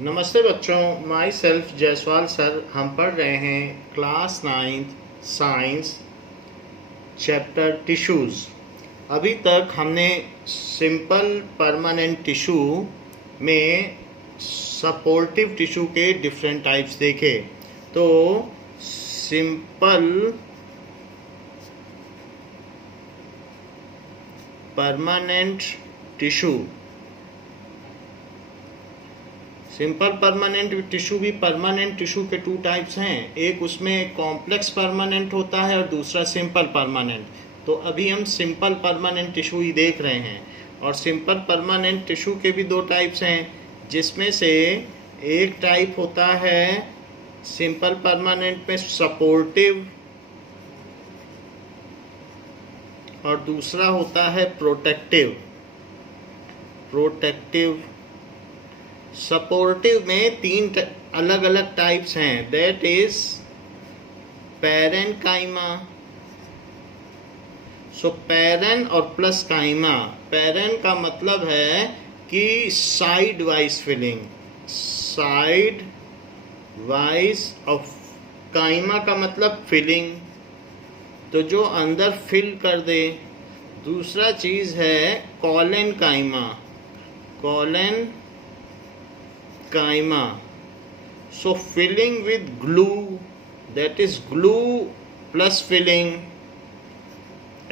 नमस्ते बच्चों, my self Jaiswal sir. हम पढ़ रहे हैं class 9th science chapter tissues. अभी तक हमने सिंपल परमानेंट टिश्यू में सपोर्टिव टिश्यू के डिफरेंट टाइप्स देखे। तो simple permanent tissue, simple permanent tissue भी परमानेंट टिश्यू के टू टाइप्स हैं। एक उसमें कॉम्प्लेक्स परमानेंट होता है और दूसरा सिंपल परमानेंट। तो अभी हम सिंपल परमानेंट टिश्यू ही देख रहे हैं। और सिंपल परमानेंट टिश्यू के भी दो टाइप्स हैं, जिसमें से एक टाइप होता है सिंपल परमानेंट में सपोर्टिव और दूसरा होता है प्रोटेक्टिव। सपोर्टिव में तीन अलग अलग टाइप्स हैं, that is parenchyma. So paren और प्लस काइमा। पैरेन का मतलब है कि side wise filling, side wise, और काइमा का मतलब फिलिंग, तो जो अंदर फिल कर दे। दूसरा चीज है collenchyma, collenchyma. So filling with glue, that is glue plus filling,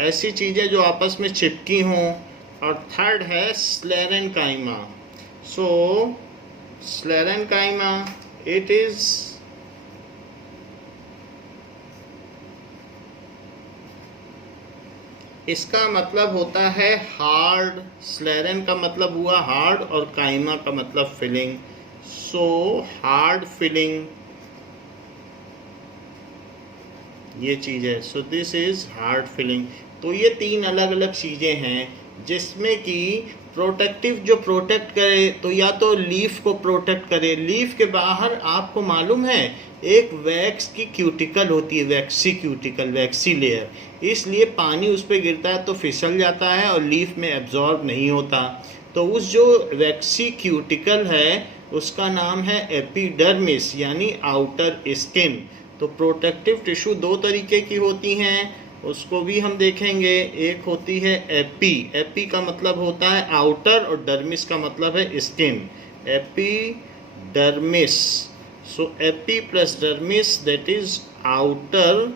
ऐसी चीजें जो आपस में चिपकी हों। और थर्ड है स्लेरेनकाइमा। सो स्लेरेनकाइमा इट इज इसका मतलब होता है हार्ड। स्लेरन का मतलब हुआ हार्ड और काइमा का मतलब फिलिंग। सो हार्ड फिलिंग ये चीज है। So this is hard filling. तो ये तीन अलग अलग चीजें हैं, जिसमें कि प्रोटेक्टिव जो प्रोटेक्ट करे, तो या तो लीफ को प्रोटेक्ट करे। लीफ के बाहर आपको मालूम है एक वैक्स की क्यूटिकल होती है, वैक्सी क्यूटिकल, वैक्सी लेयर। इसलिए पानी उस पर गिरता है तो फिसल जाता है और लीफ में एब्जॉर्ब नहीं होता। तो उस जो वैक्सी क्यूटिकल है उसका नाम है एपिडर्मिस, यानी आउटर स्किन। तो प्रोटेक्टिव टिश्यू दो तरीके की होती हैं, उसको भी हम देखेंगे। एक होती है एपी। एपी का मतलब होता है आउटर और डर्मिस का मतलब है skin. Epidermis. So AP plus dermis, that is outer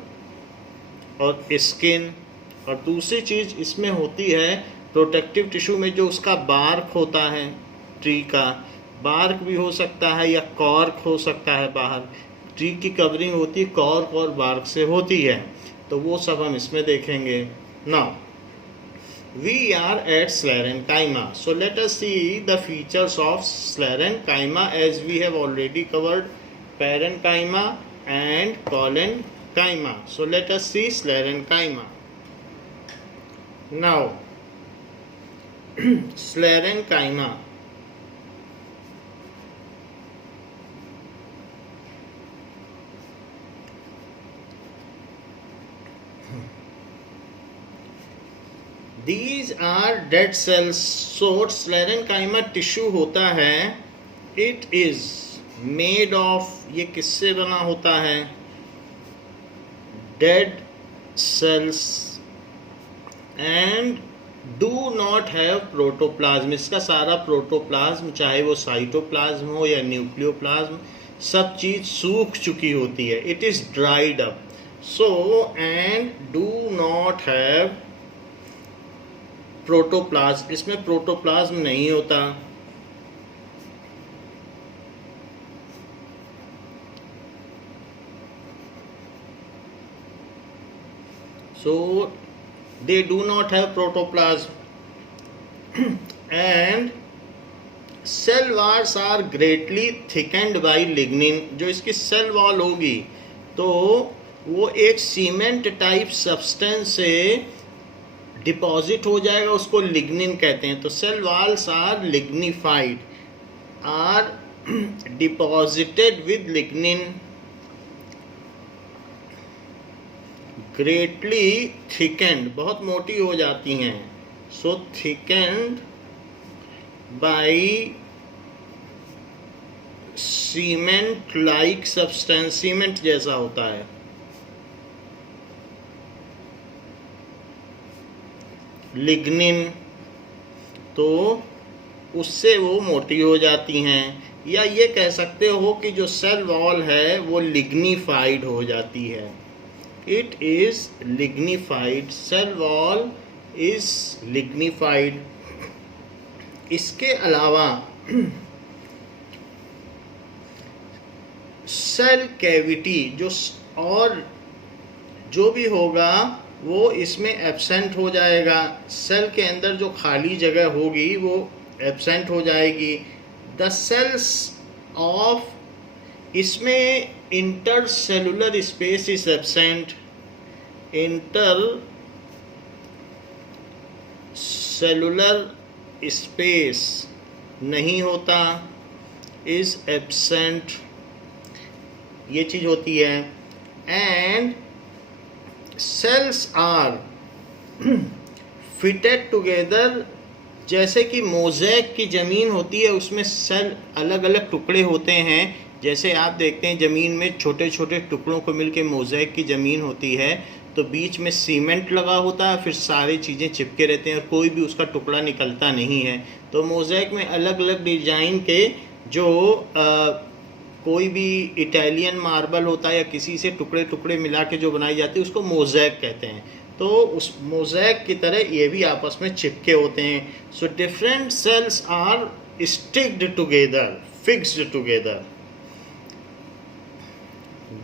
और स्किन। और दूसरी चीज इसमें होती है प्रोटेक्टिव टिश्यू में, जो उसका बार्क होता है, ट्री का बार्क भी हो सकता है या कॉर्क हो सकता है। बाहर ट्री की कवरिंग होती है, कॉर्क और बार्क से होती है। तो वो सब हम इसमें देखेंगे। Now we are at sclerenchyma. So let us see the features of sclerenchyma as we have already covered parenchyma and collenchyma. So let us see sclerenchyma. Now sclerenchyma, These are dead cells. So sclerenchyma tissue होता है, it is made of, ये किससे बना होता है? Dead cells and do not have protoplasm. इसका सारा protoplasm, चाहे वो साइटोप्लाज्म हो या न्यूक्लियोप्लाज्म, सब चीज सूख चुकी होती है। It is dried up. So and do not have protoplasm, इसमें प्रोटोप्लाज्म नहीं होता। So they do not have protoplasm and cell walls are greatly thickened by lignin. जो इसकी सेल वॉल होगी तो वो एक सीमेंट टाइप सब्सटेंस से डिपॉजिट हो जाएगा, उसको लिग्निन कहते हैं। तो cell walls are lignified, are deposited with lignin, greatly thickened, बहुत मोटी हो जाती हैं। So thickened by cement like substance, cement जैसा होता है। लिग्निन, तो उससे वो मोटी हो जाती हैं, या ये कह सकते हो कि जो सेल वॉल है वो लिग्निफाइड हो जाती है। It is lignified, cell wall is lignified. इसके अलावा सेल कैविटी और जो भी होगा वो इसमें एब्सेंट हो जाएगा। सेल के अंदर जो खाली जगह होगी वो एब्सेंट हो जाएगी। द सेल्स ऑफ, इसमें inter cellular space is absent, inter cellular space नहीं होता, इज एब्सेंट, ये चीज होती है। And cells are fitted together, जैसे कि मोज़ेक की ज़मीन होती है उसमें सेल अलग अलग टुकड़े होते हैं। जैसे आप देखते हैं ज़मीन में छोटे छोटे टुकड़ों को मिलके मोज़ेक की ज़मीन होती है, तो बीच में सीमेंट लगा होता है, फिर सारी चीज़ें चिपके रहते हैं और कोई भी उसका टुकड़ा निकलता नहीं है। तो मोज़ेक में अलग अलग डिज़ाइन के जो कोई भी इटालियन मार्बल होता है या किसी से टुकड़े टुकड़े मिला के जो बनाई जाती है उसको मोज़ेक कहते हैं। तो उस मोज़ेक की तरह ये भी आपस में चिपके होते हैं। So different cells are sticked together, fixed together.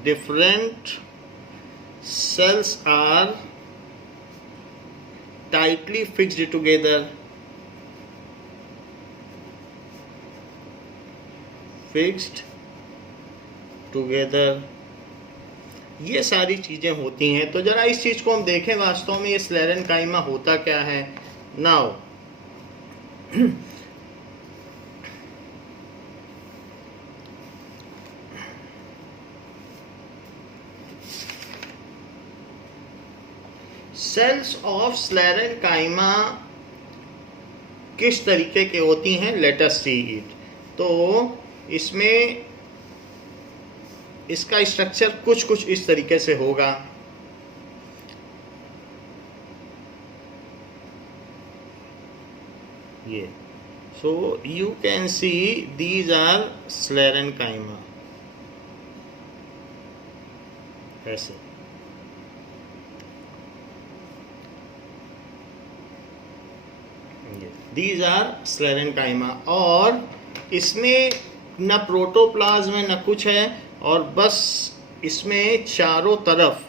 Different cells are tightly fixed together, fixed together। ये सारी चीज़ें होती हैं। तो ज़रा इस चीज़ को हम देखें वास्तव में ये स्लेरेनकाइमा होता क्या है। नाउ सेल्स ऑफ स्लेरेनकाइमा किस तरीके के होती हैं, लेट अस सी इट। तो इसमें इसका स्ट्रक्चर कुछ इस तरीके से होगा। ये so you can see these are sclerenchyma, ऐसे। These are स्लेरेनकाइमा, और इसमें न प्रोटोप्लाज्म है न कुछ है, और बस इसमें चारों तरफ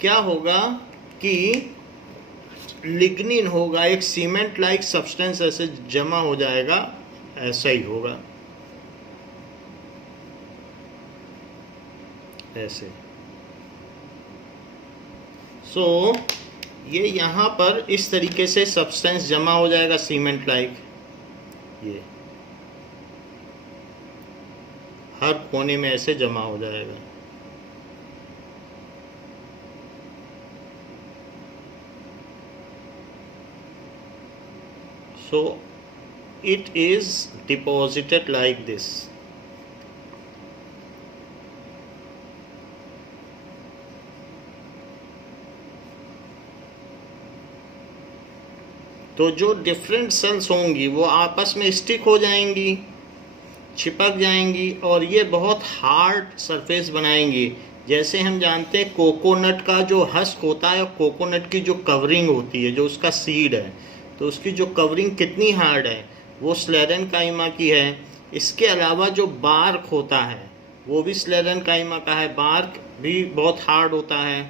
क्या होगा कि लिग्निन होगा, एक सीमेंट लाइक सब्सटेंस ऐसे जमा हो जाएगा, ऐसा ही होगा, ऐसे। सो ये यहाँ पर इस तरीके से सब्सटेंस जमा हो जाएगा सीमेंट लाइक, ये हर कोने में ऐसे जमा हो जाएगा। So it is deposited like this. तो जो डिफरेंट सेल्स होंगी वो आपस में स्टिक हो जाएंगी, चिपक जाएंगी, और ये बहुत हार्ड सरफेस बनाएंगी। जैसे हम जानते हैं कोकोनट का जो हस्क होता है, कोकोनट की जो कवरिंग होती है, जो उसका सीड है, तो उसकी जो कवरिंग कितनी हार्ड है, वो स्लेरेनकाइमा की है। इसके अलावा जो बार्क होता है वो भी स्लेरेनकाइमा का है, बार्क भी बहुत हार्ड होता है।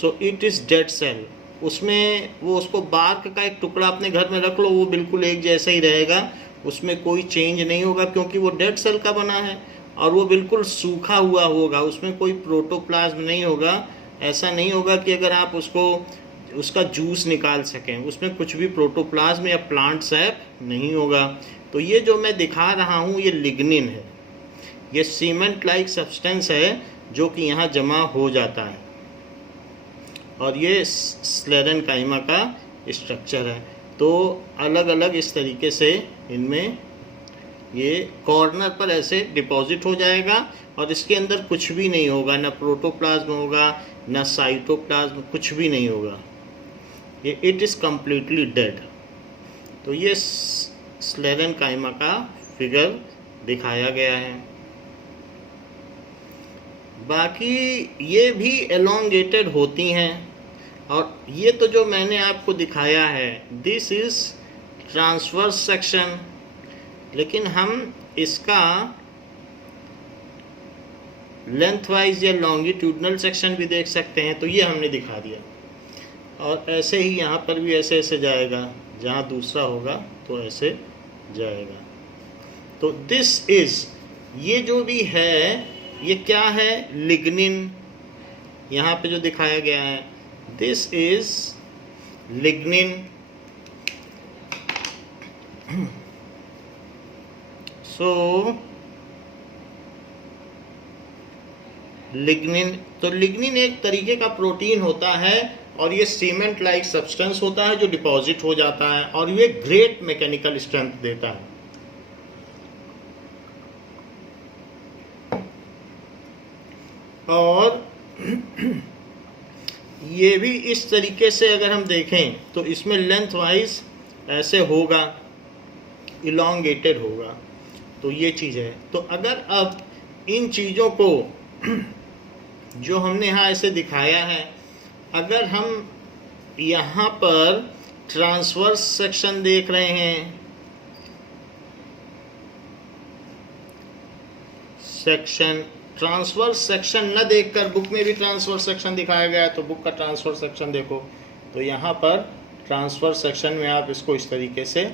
So it is dead cell. उसमें वो उसको बार्क का एक टुकड़ा अपने घर में रख लो, वो बिल्कुल एक जैसा ही रहेगा, उसमें कोई चेंज नहीं होगा, क्योंकि वो डेड सेल का बना है और वो बिल्कुल सूखा हुआ होगा, उसमें कोई प्रोटोप्लाज्म नहीं होगा। ऐसा नहीं होगा कि अगर आप उसका जूस निकाल सकें, उसमें कुछ भी प्रोटोप्लाज्म या प्लांट सैप नहीं होगा। तो ये जो मैं दिखा रहा हूँ ये लिग्निन है, ये सीमेंट लाइक सब्सटेंस है जो कि यहाँ जमा हो जाता है, और ये स्लेरेनकाइमा का स्ट्रक्चर है। तो अलग अलग इस तरीके से इनमें ये कॉर्नर पर ऐसे डिपॉजिट हो जाएगा और इसके अंदर कुछ भी नहीं होगा, ना प्रोटोप्लाज्म होगा ना साइटोप्लाज्म, कुछ भी नहीं होगा, ये इट इज़ कम्प्लीटली डेड। तो ये स्लेरेनकाइमा का फिगर दिखाया गया है। बाकी ये भी एलोंगेटेड होती हैं, और ये तो जो मैंने आपको दिखाया है दिस इज़ ट्रांसवर्स सेक्शन, लेकिन हम इसका लेंथ वाइज या लॉन्गिट्यूडनल सेक्शन भी देख सकते हैं, तो ये हमने दिखा दिया। और ऐसे ही यहाँ पर भी ऐसे ऐसे जाएगा, जहाँ दूसरा होगा तो ऐसे जाएगा। तो दिस इज़, ये जो भी है ये क्या है, लिग्निन। यहाँ पे जो दिखाया गया है this is lignin. So lignin, तो लिग्निन एक तरीके का प्रोटीन होता है और ये सीमेंट लाइक सब्सटेंस होता है जो डिपॉजिट हो जाता है और ये ग्रेट मैकेनिकल स्ट्रेंथ देता है। और ये भी इस तरीके से अगर हम देखें तो इसमें लेंथ वाइज ऐसे होगा, इलोंगेटेड होगा, तो ये चीज़ है। तो अगर अब इन चीज़ों को जो हमने यहाँ ऐसे दिखाया है, अगर हम यहाँ पर ट्रांसवर्स सेक्शन देख रहे हैं, सेक्शन ट्रांसवर्स सेक्शन न देखकर, बुक में भी ट्रांसवर्स सेक्शन दिखाया गया है तो बुक का ट्रांसवर्स सेक्शन देखो, तो यहाँ पर ट्रांसवर्स सेक्शन में आप इसको इस तरीके से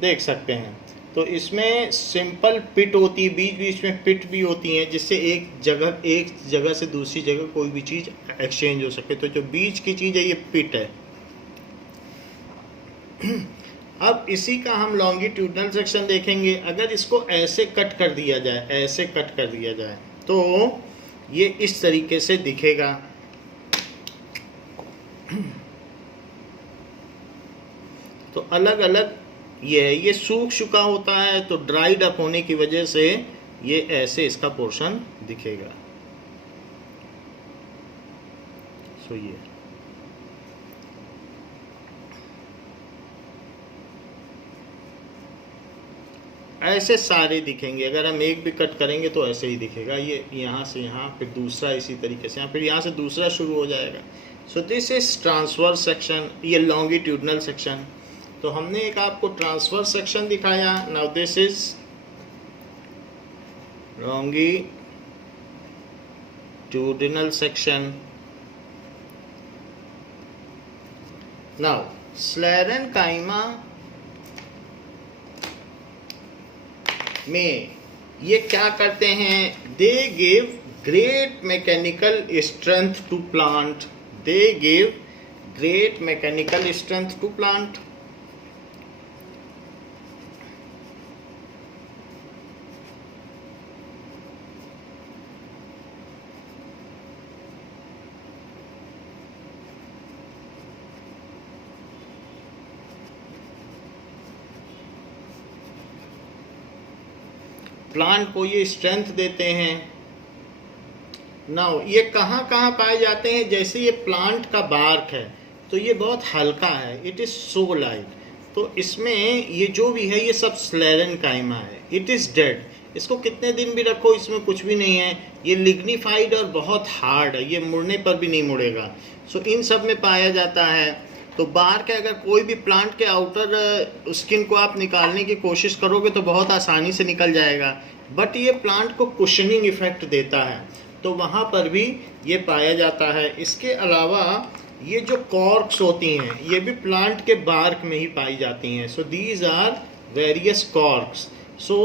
देख सकते हैं। तो इसमें सिंपल पिट होती है, बीच बीच में पिट भी होती हैं, जिससे एक जगह से दूसरी जगह कोई भी चीज़ एक्सचेंज हो सके। तो जो बीच की चीज़ है ये पिट है। अब इसी का हम लॉन्गिट्यूडनल सेक्शन देखेंगे। अगर इसको ऐसे कट कर दिया जाए, ऐसे कट कर दिया जाए तो ये इस तरीके से दिखेगा। तो अलग अलग ये सूख चुका होता है, तो ड्राइड अप होने की वजह से ये ऐसे इसका पोर्शन दिखेगा। सो ये ऐसे सारे दिखेंगे। अगर हम एक भी कट करेंगे तो ऐसे ही दिखेगा, ये यहाँ से यहाँ, फिर दूसरा इसी तरीके से यहाँ, फिर यहाँ से दूसरा शुरू हो जाएगा। So this is transverse section, ये लॉन्गिट्यूडनल सेक्शन। तो हमने एक आपको ट्रांसवर्स सेक्शन दिखाया। Now this is longitudinal section. Now sclerenchyma में ये क्या करते हैं, they give great mechanical strength to plant, they give great mechanical strength to plant. Plant को ये स्ट्रेंथ देते हैं। नाउ ये कहाँ कहाँ पाए जाते हैं, जैसे ये प्लांट का बार्क है तो ये बहुत हल्का है, इट इज़ सो लाइट। तो इसमें ये जो भी है ये सब स्लेरेनकाइमा है, इट इज़ डेड। इसको कितने दिन भी रखो इसमें कुछ भी नहीं है, ये लिग्निफाइड और बहुत हार्ड है, ये मुड़ने पर भी नहीं मुड़ेगा। सो इन सब में पाया जाता है। तो बार्क है, अगर कोई भी प्लांट के आउटर स्किन को आप निकालने की कोशिश करोगे तो बहुत आसानी से निकल जाएगा, बट ये प्लांट को कुशनिंग इफेक्ट देता है, तो वहाँ पर भी ये पाया जाता है। इसके अलावा ये जो कॉर्क्स होती हैं ये भी प्लांट के बार्क में ही पाई जाती हैं। So these are various corks. So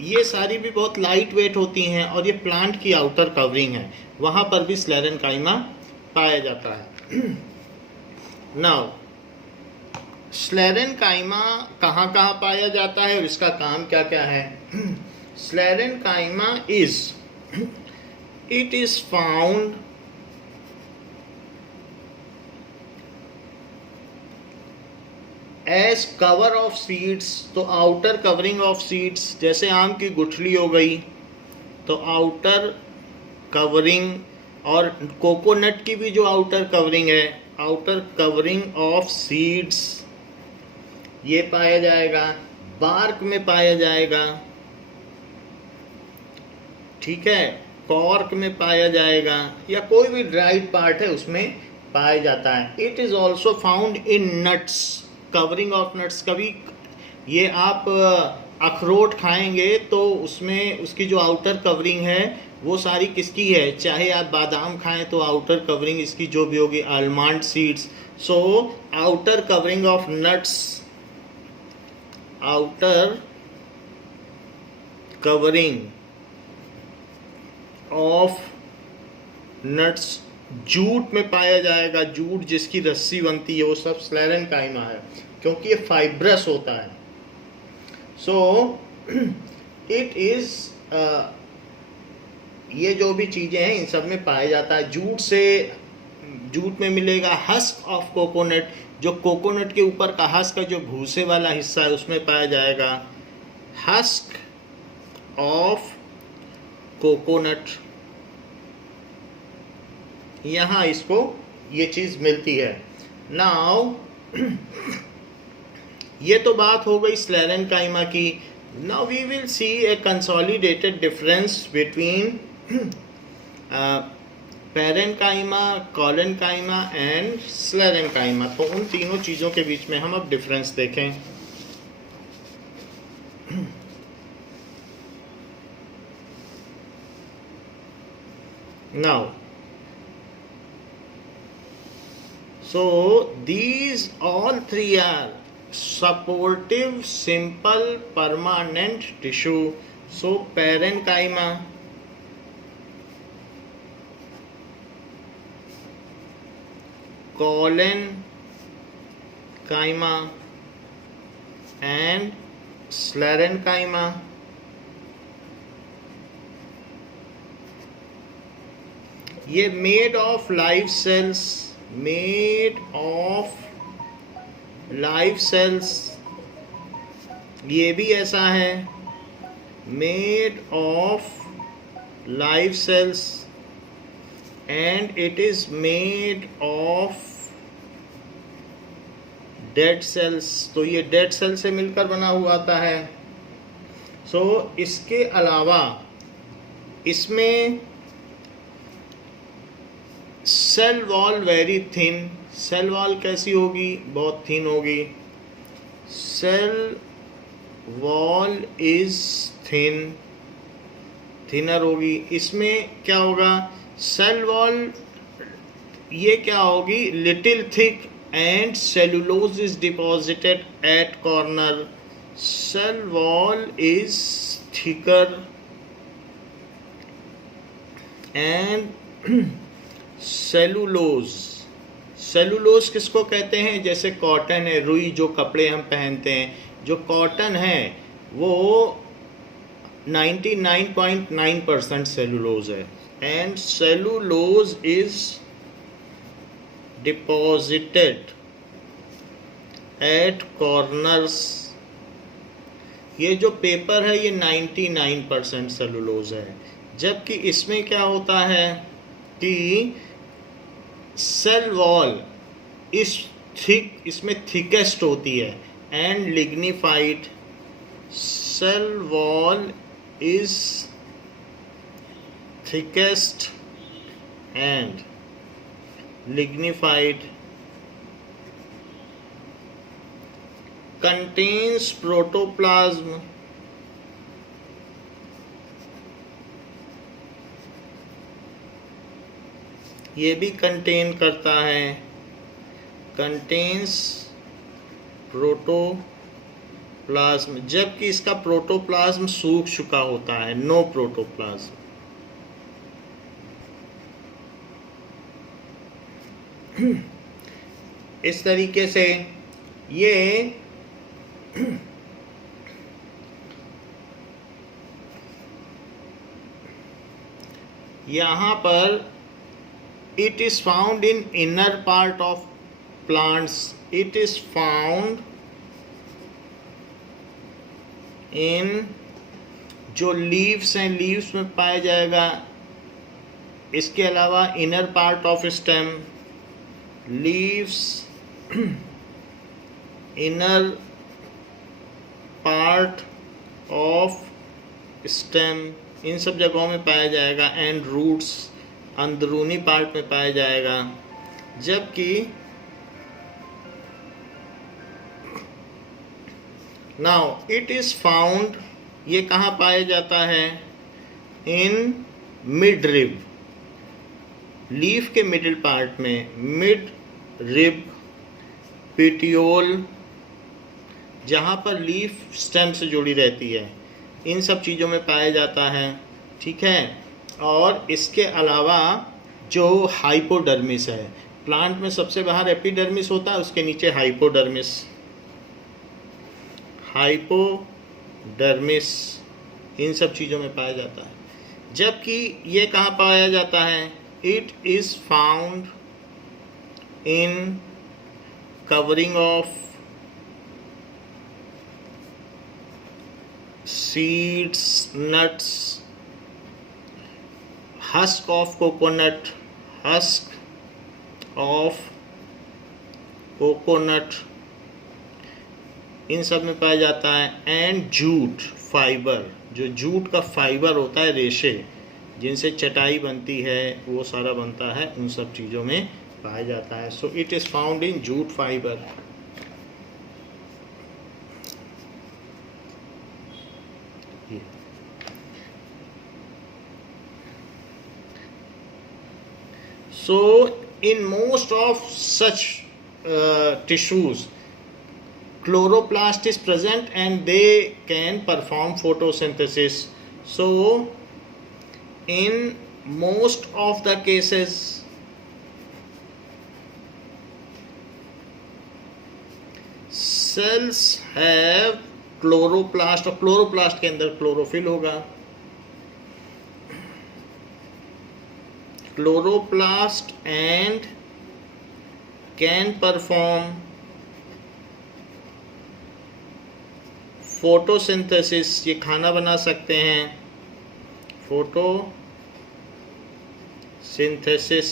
ये सारी भी बहुत लाइट वेट होती हैं और ये प्लांट की आउटर कवरिंग है, वहाँ पर भी स्लेरेनकाइमा पाया जाता है। नाउ स्लेरेनकाइमा कहाँ कहाँ पाया जाता है और इसका काम क्या क्या है। Sclerenchyma it is found as cover of seeds, तो आउटर कवरिंग ऑफ सीड्स, जैसे आम की गुठली हो गई तो आउटर कवरिंग, और कोकोनट की भी जो आउटर कवरिंग है, आउटर कवरिंग ऑफ सीड्स, ये पाया जाएगा, बार्क में पाया जाएगा, ठीक है, कॉर्क में पाया जाएगा, या कोई भी ड्राइड पार्ट है उसमें पाया जाता है। It is also found in nuts, covering of nuts. कभी ये आप अखरोट खाएंगे तो उसमें उसकी जो आउटर कवरिंग है वो सारी किसकी है, चाहे आप बादाम खाएं तो आउटर कवरिंग इसकी जो भी होगी, almond seeds. So outer covering of nuts, outer covering of nuts, jute में पाया जाएगा, जूट जिसकी रस्सी बनती है वो सब स्लेरेन्काइमा है, क्योंकि ये फाइब्रस होता है। सो इट इज, ये जो भी चीज़ें हैं इन सब में पाया जाता है। जूट में मिलेगा हस्क ऑफ कोकोनट, जो कोकोनट के ऊपर का हस्क, जो भूसे वाला हिस्सा है उसमें पाया जाएगा हस्क ऑफ कोकोनट, यहाँ इसको ये चीज़ मिलती है। नाउ ये तो बात हो गई स्लेरेन्काइमा की। Now we will see a consolidated difference between parenchyma, collenchyma and sclerenchyma. तो उन तीनों चीज़ों के बीच में हम अब डिफरेंस देखें। Now so these all three are supportive simple permanent tissue. So parenchyma, collenchyma and sclerenchyma ये made of live cells, made of live cells, ये भी ऐसा है, made of live cells, and it is made of dead cells. तो ये dead cell से मिलकर बना हुआ आता है। सो इसके अलावा इसमें cell wall very thin, cell wall कैसी होगी, बहुत थिन होगी। Cell wall is thin, thinner होगी। इसमें क्या होगा, सेल वॉल ये क्या होगी, little thick and cellulose is deposited at corner. Cell wall is thicker and cellulose, cellulose किसको कहते हैं, जैसे कॉटन है, रुई जो कपड़े हम पहनते हैं, जो कॉटन है वो 99.9% सेलुलोज है, and cellulose is deposited at corners. ये जो पेपर है ये 99% सेलुलोज है, जबकि इसमें क्या होता है कि सेल वॉल इस थिक, इसमें थिकेस्ट होती है and lignified. Cell wall is thickest and lignified, contains protoplasm, ये भी कंटेन करता है, कंटेन्स प्रोटोप्लाज्म, जबकि इसका प्रोटोप्लाज्म सूख चुका होता है, नो प्रोटोप्लाज्म। इस तरीके से ये यहाँ पर it is found in inner part of plants, it is found इन जो लीव्स हैं, लीव्स में पाया जाएगा। इसके अलावा inner part of stem, leaves, inner part of stem, इन सब जगहों में पाया जाएगा। एंड रूट्स, अंदरूनी पार्ट में पाया जाएगा। जबकि नाउ इट इज़ फाउंड, ये कहाँ पाया जाता है? इन मिड रिब, लीफ के मिडिल पार्ट में, मिड रिब, पेटियोल, जहाँ पर लीफ स्टेम से जुड़ी रहती है, इन सब चीज़ों में पाया जाता है। ठीक है। और इसके अलावा जो हाइपोडर्मिस है, प्लांट में सबसे बाहर एपिडर्मिस होता है, उसके नीचे हाइपोडर्मिस, हाइपोडर्मिस इन सब चीज़ों में पाया जाता है। जबकि ये कहाँ पाया जाता है? It is found in covering of seeds, nuts, husk of coconut, husk of coconut, इन सब में पाया जाता है। एंड जूट फाइबर, जो जूट का फाइबर होता है, रेशे जिनसे चटाई बनती है, वो सारा बनता है, उन सब चीज़ों में पाया जाता है। So it is found in jute fibre. So in most of such tissues, chloroplast is present and they can perform photosynthesis. So in most of the cases, cells have chloroplast, और chloroplast के अंदर chlorophyll होगा। Chloroplast and can perform photosynthesis, ये खाना बना सकते हैं। photosynthesis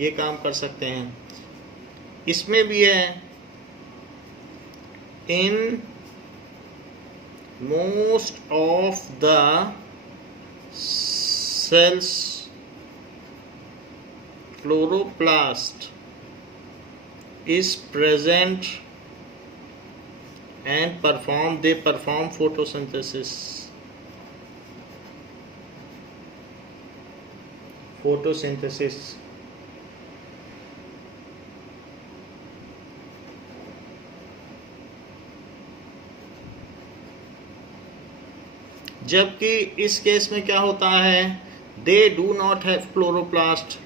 ये काम कर सकते हैं। इसमें भी है in most of the cells chloroplast is present and they perform photosynthesis. जबकि इस केस में क्या होता है? they do not have chloroplast,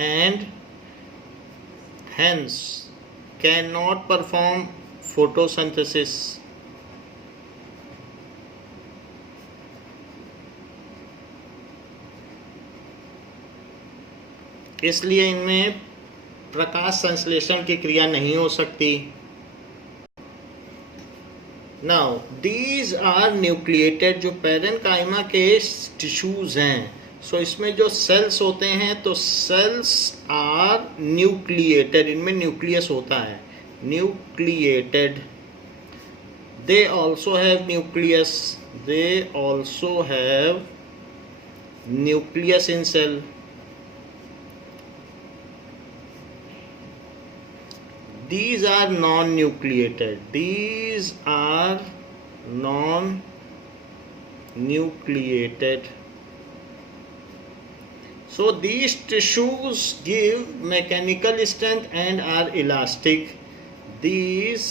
and hence cannot perform photosynthesis. इसलिए इनमें प्रकाश संश्लेषण की क्रिया नहीं हो सकती। नाउ दीज आर न्यूक्लिएटेड, जो पैरेन्काइमा के टिश्यूज हैं। सो इसमें जो सेल्स होते हैं, तो सेल्स आर न्यूक्लिएटेड, इनमें न्यूक्लियस होता है, nucleated. They also have nucleus, in cell. These are non-nucleated. So these tissues give mechanical strength and are elastic. These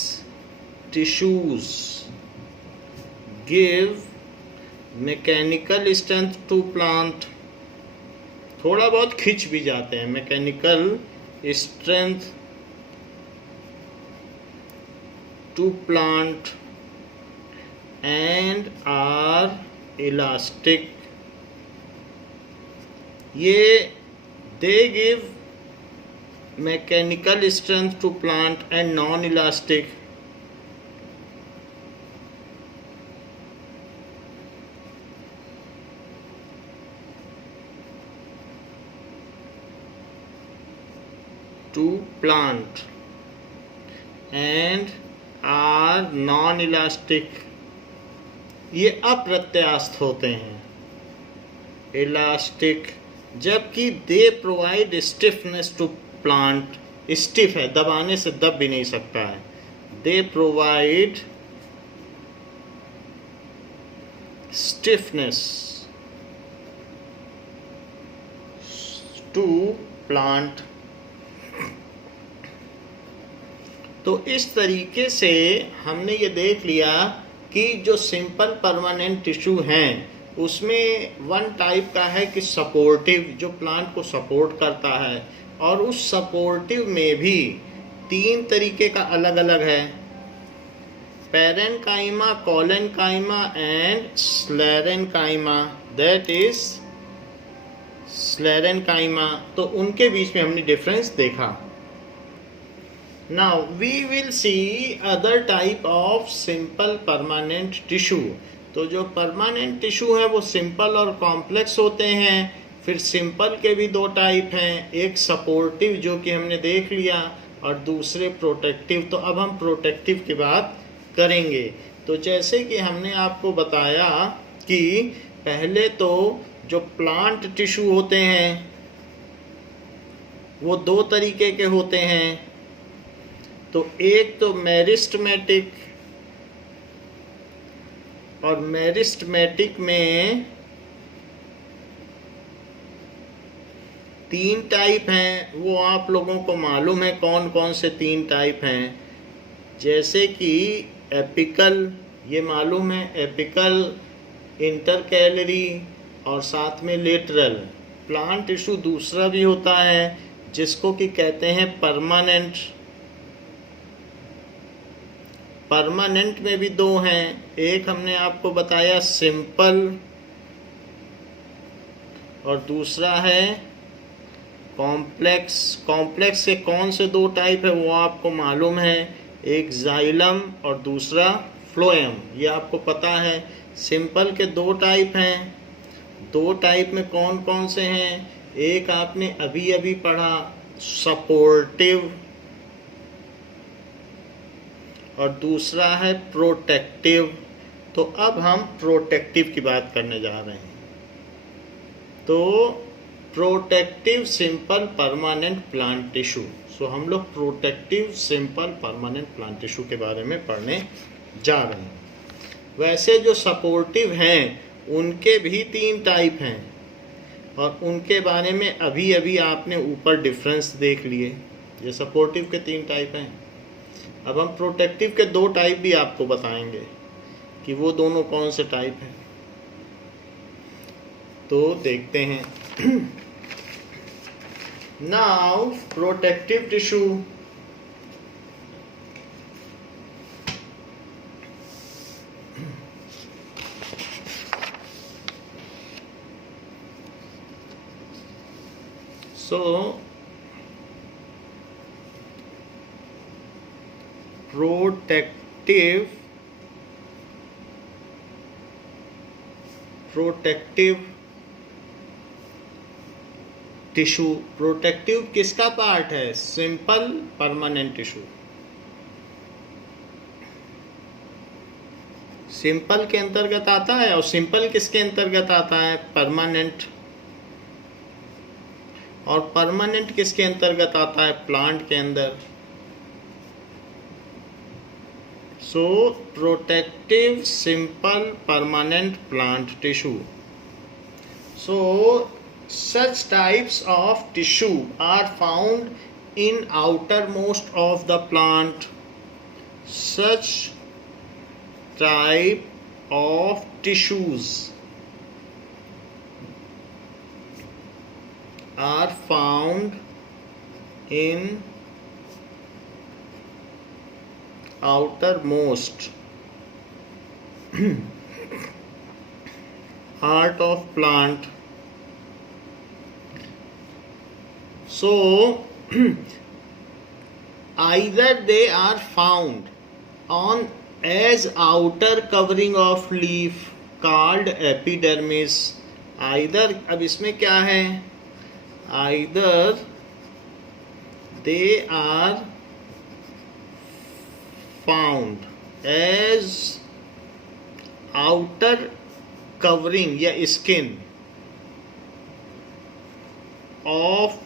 tissues give mechanical strength to plant. थोड़ा बहुत खिंच भी जाते हैं, mechanical strength to plant and are elastic. ये They give mechanical strength to plant and non-elastic to plant and are non-elastic. ये अप्रत्यास्थ होते हैं, इलास्टिक, जबकि they provide stiffness to plant. Stiff है, दबाने से दब भी नहीं सकता है. They provide stiffness to plant. तो इस तरीके से हमने ये देख लिया कि जो सिंपल परमानेंट टिश्यू हैं उसमें वन टाइप का है कि सपोर्टिव, जो प्लांट को सपोर्ट करता है, और उस सपोर्टिव में भी 3 तरीके का अलग अलग है, parenchyma, collenchyma and sclerenchyma. That is sclerenchyma. तो उनके बीच में हमने डिफरेंस देखा. Now we will see other type of simple permanent tissue. तो जो परमानेंट टिश्यू है वो सिंपल और कॉम्प्लेक्स होते हैं. फिर सिंपल के भी 2 टाइप हैं, एक सपोर्टिव जो कि हमने देख लिया और दूसरे प्रोटेक्टिव. तो अब हम प्रोटेक्टिव की बात करेंगे. तो जैसे कि हमने आपको बताया कि पहले तो जो प्लांट टिश्यू होते हैं वो 2 तरीके के होते हैं. तो एक तो मेरिस्टमेटिक, और मेरिस्टमेटिक में 3 टाइप हैं. वो आप लोगों को मालूम है कौन कौन से 3 टाइप हैं. जैसे कि एपिकल, ये मालूम है, एपिकल, इंटरकैलरी और साथ में लेटरल. प्लांट टिश्यू दूसरा भी होता है जिसको कि कहते हैं परमानेंट. परमानेंट में भी 2 हैं, एक हमने आपको बताया सिंपल और दूसरा है कॉम्प्लेक्स. कॉम्प्लेक्स के कौन से 2 टाइप है वो आपको मालूम है, एक जाइलम और दूसरा फ्लोएम, ये आपको पता है. सिंपल के 2 टाइप हैं. 2 टाइप में कौन कौन से हैं, एक आपने अभी अभी पढ़ा सपोर्टिव और दूसरा है प्रोटेक्टिव. तो अब हम प्रोटेक्टिव की बात करने जा रहे हैं. तो protective simple permanent plant tissue. So हम लोग protective simple permanent plant tissue के बारे में पढ़ने जा रहे हैं. वैसे जो सपोर्टिव हैं उनके भी 3 टाइप हैं और उनके बारे में अभी अभी आपने ऊपर डिफरेंस देख लिए. ये सपोर्टिव के 3 टाइप हैं. अब हम प्रोटेक्टिव के 2 टाइप भी आपको बताएंगे कि वो दोनों कौन से टाइप हैं. तो देखते हैं. Now protective tissue. So protective tissue. Protective किसका पार्ट है, सिंपल परमानेंट टिश्यू. सिंपल के अंतर्गत आता है और सिंपल किसके अंतर्गत आता है, परमानेंट. और परमानेंट किसके अंतर्गत आता है, प्लांट के अंदर. So protective simple permanent plant tissue. So such types of tissue are found in outermost of the plant. Such type of tissues are found in outermost part of plant So either they are found on as outer covering of leaf called epidermis. either, अब इसमें क्या है, either they are found as outer covering या skin of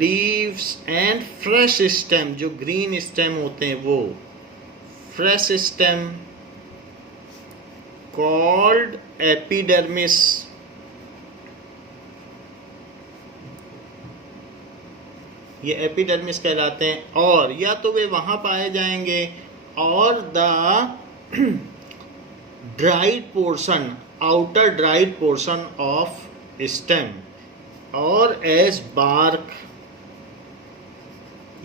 leaves and fresh stem, जो green stem होते हैं वो fresh stem called epidermis. ये एपिडर्मिस कहलाते हैं. और या तो वे वहां पाए जाएंगे और the dried portion, outer dried portion of stem, और एज बार्क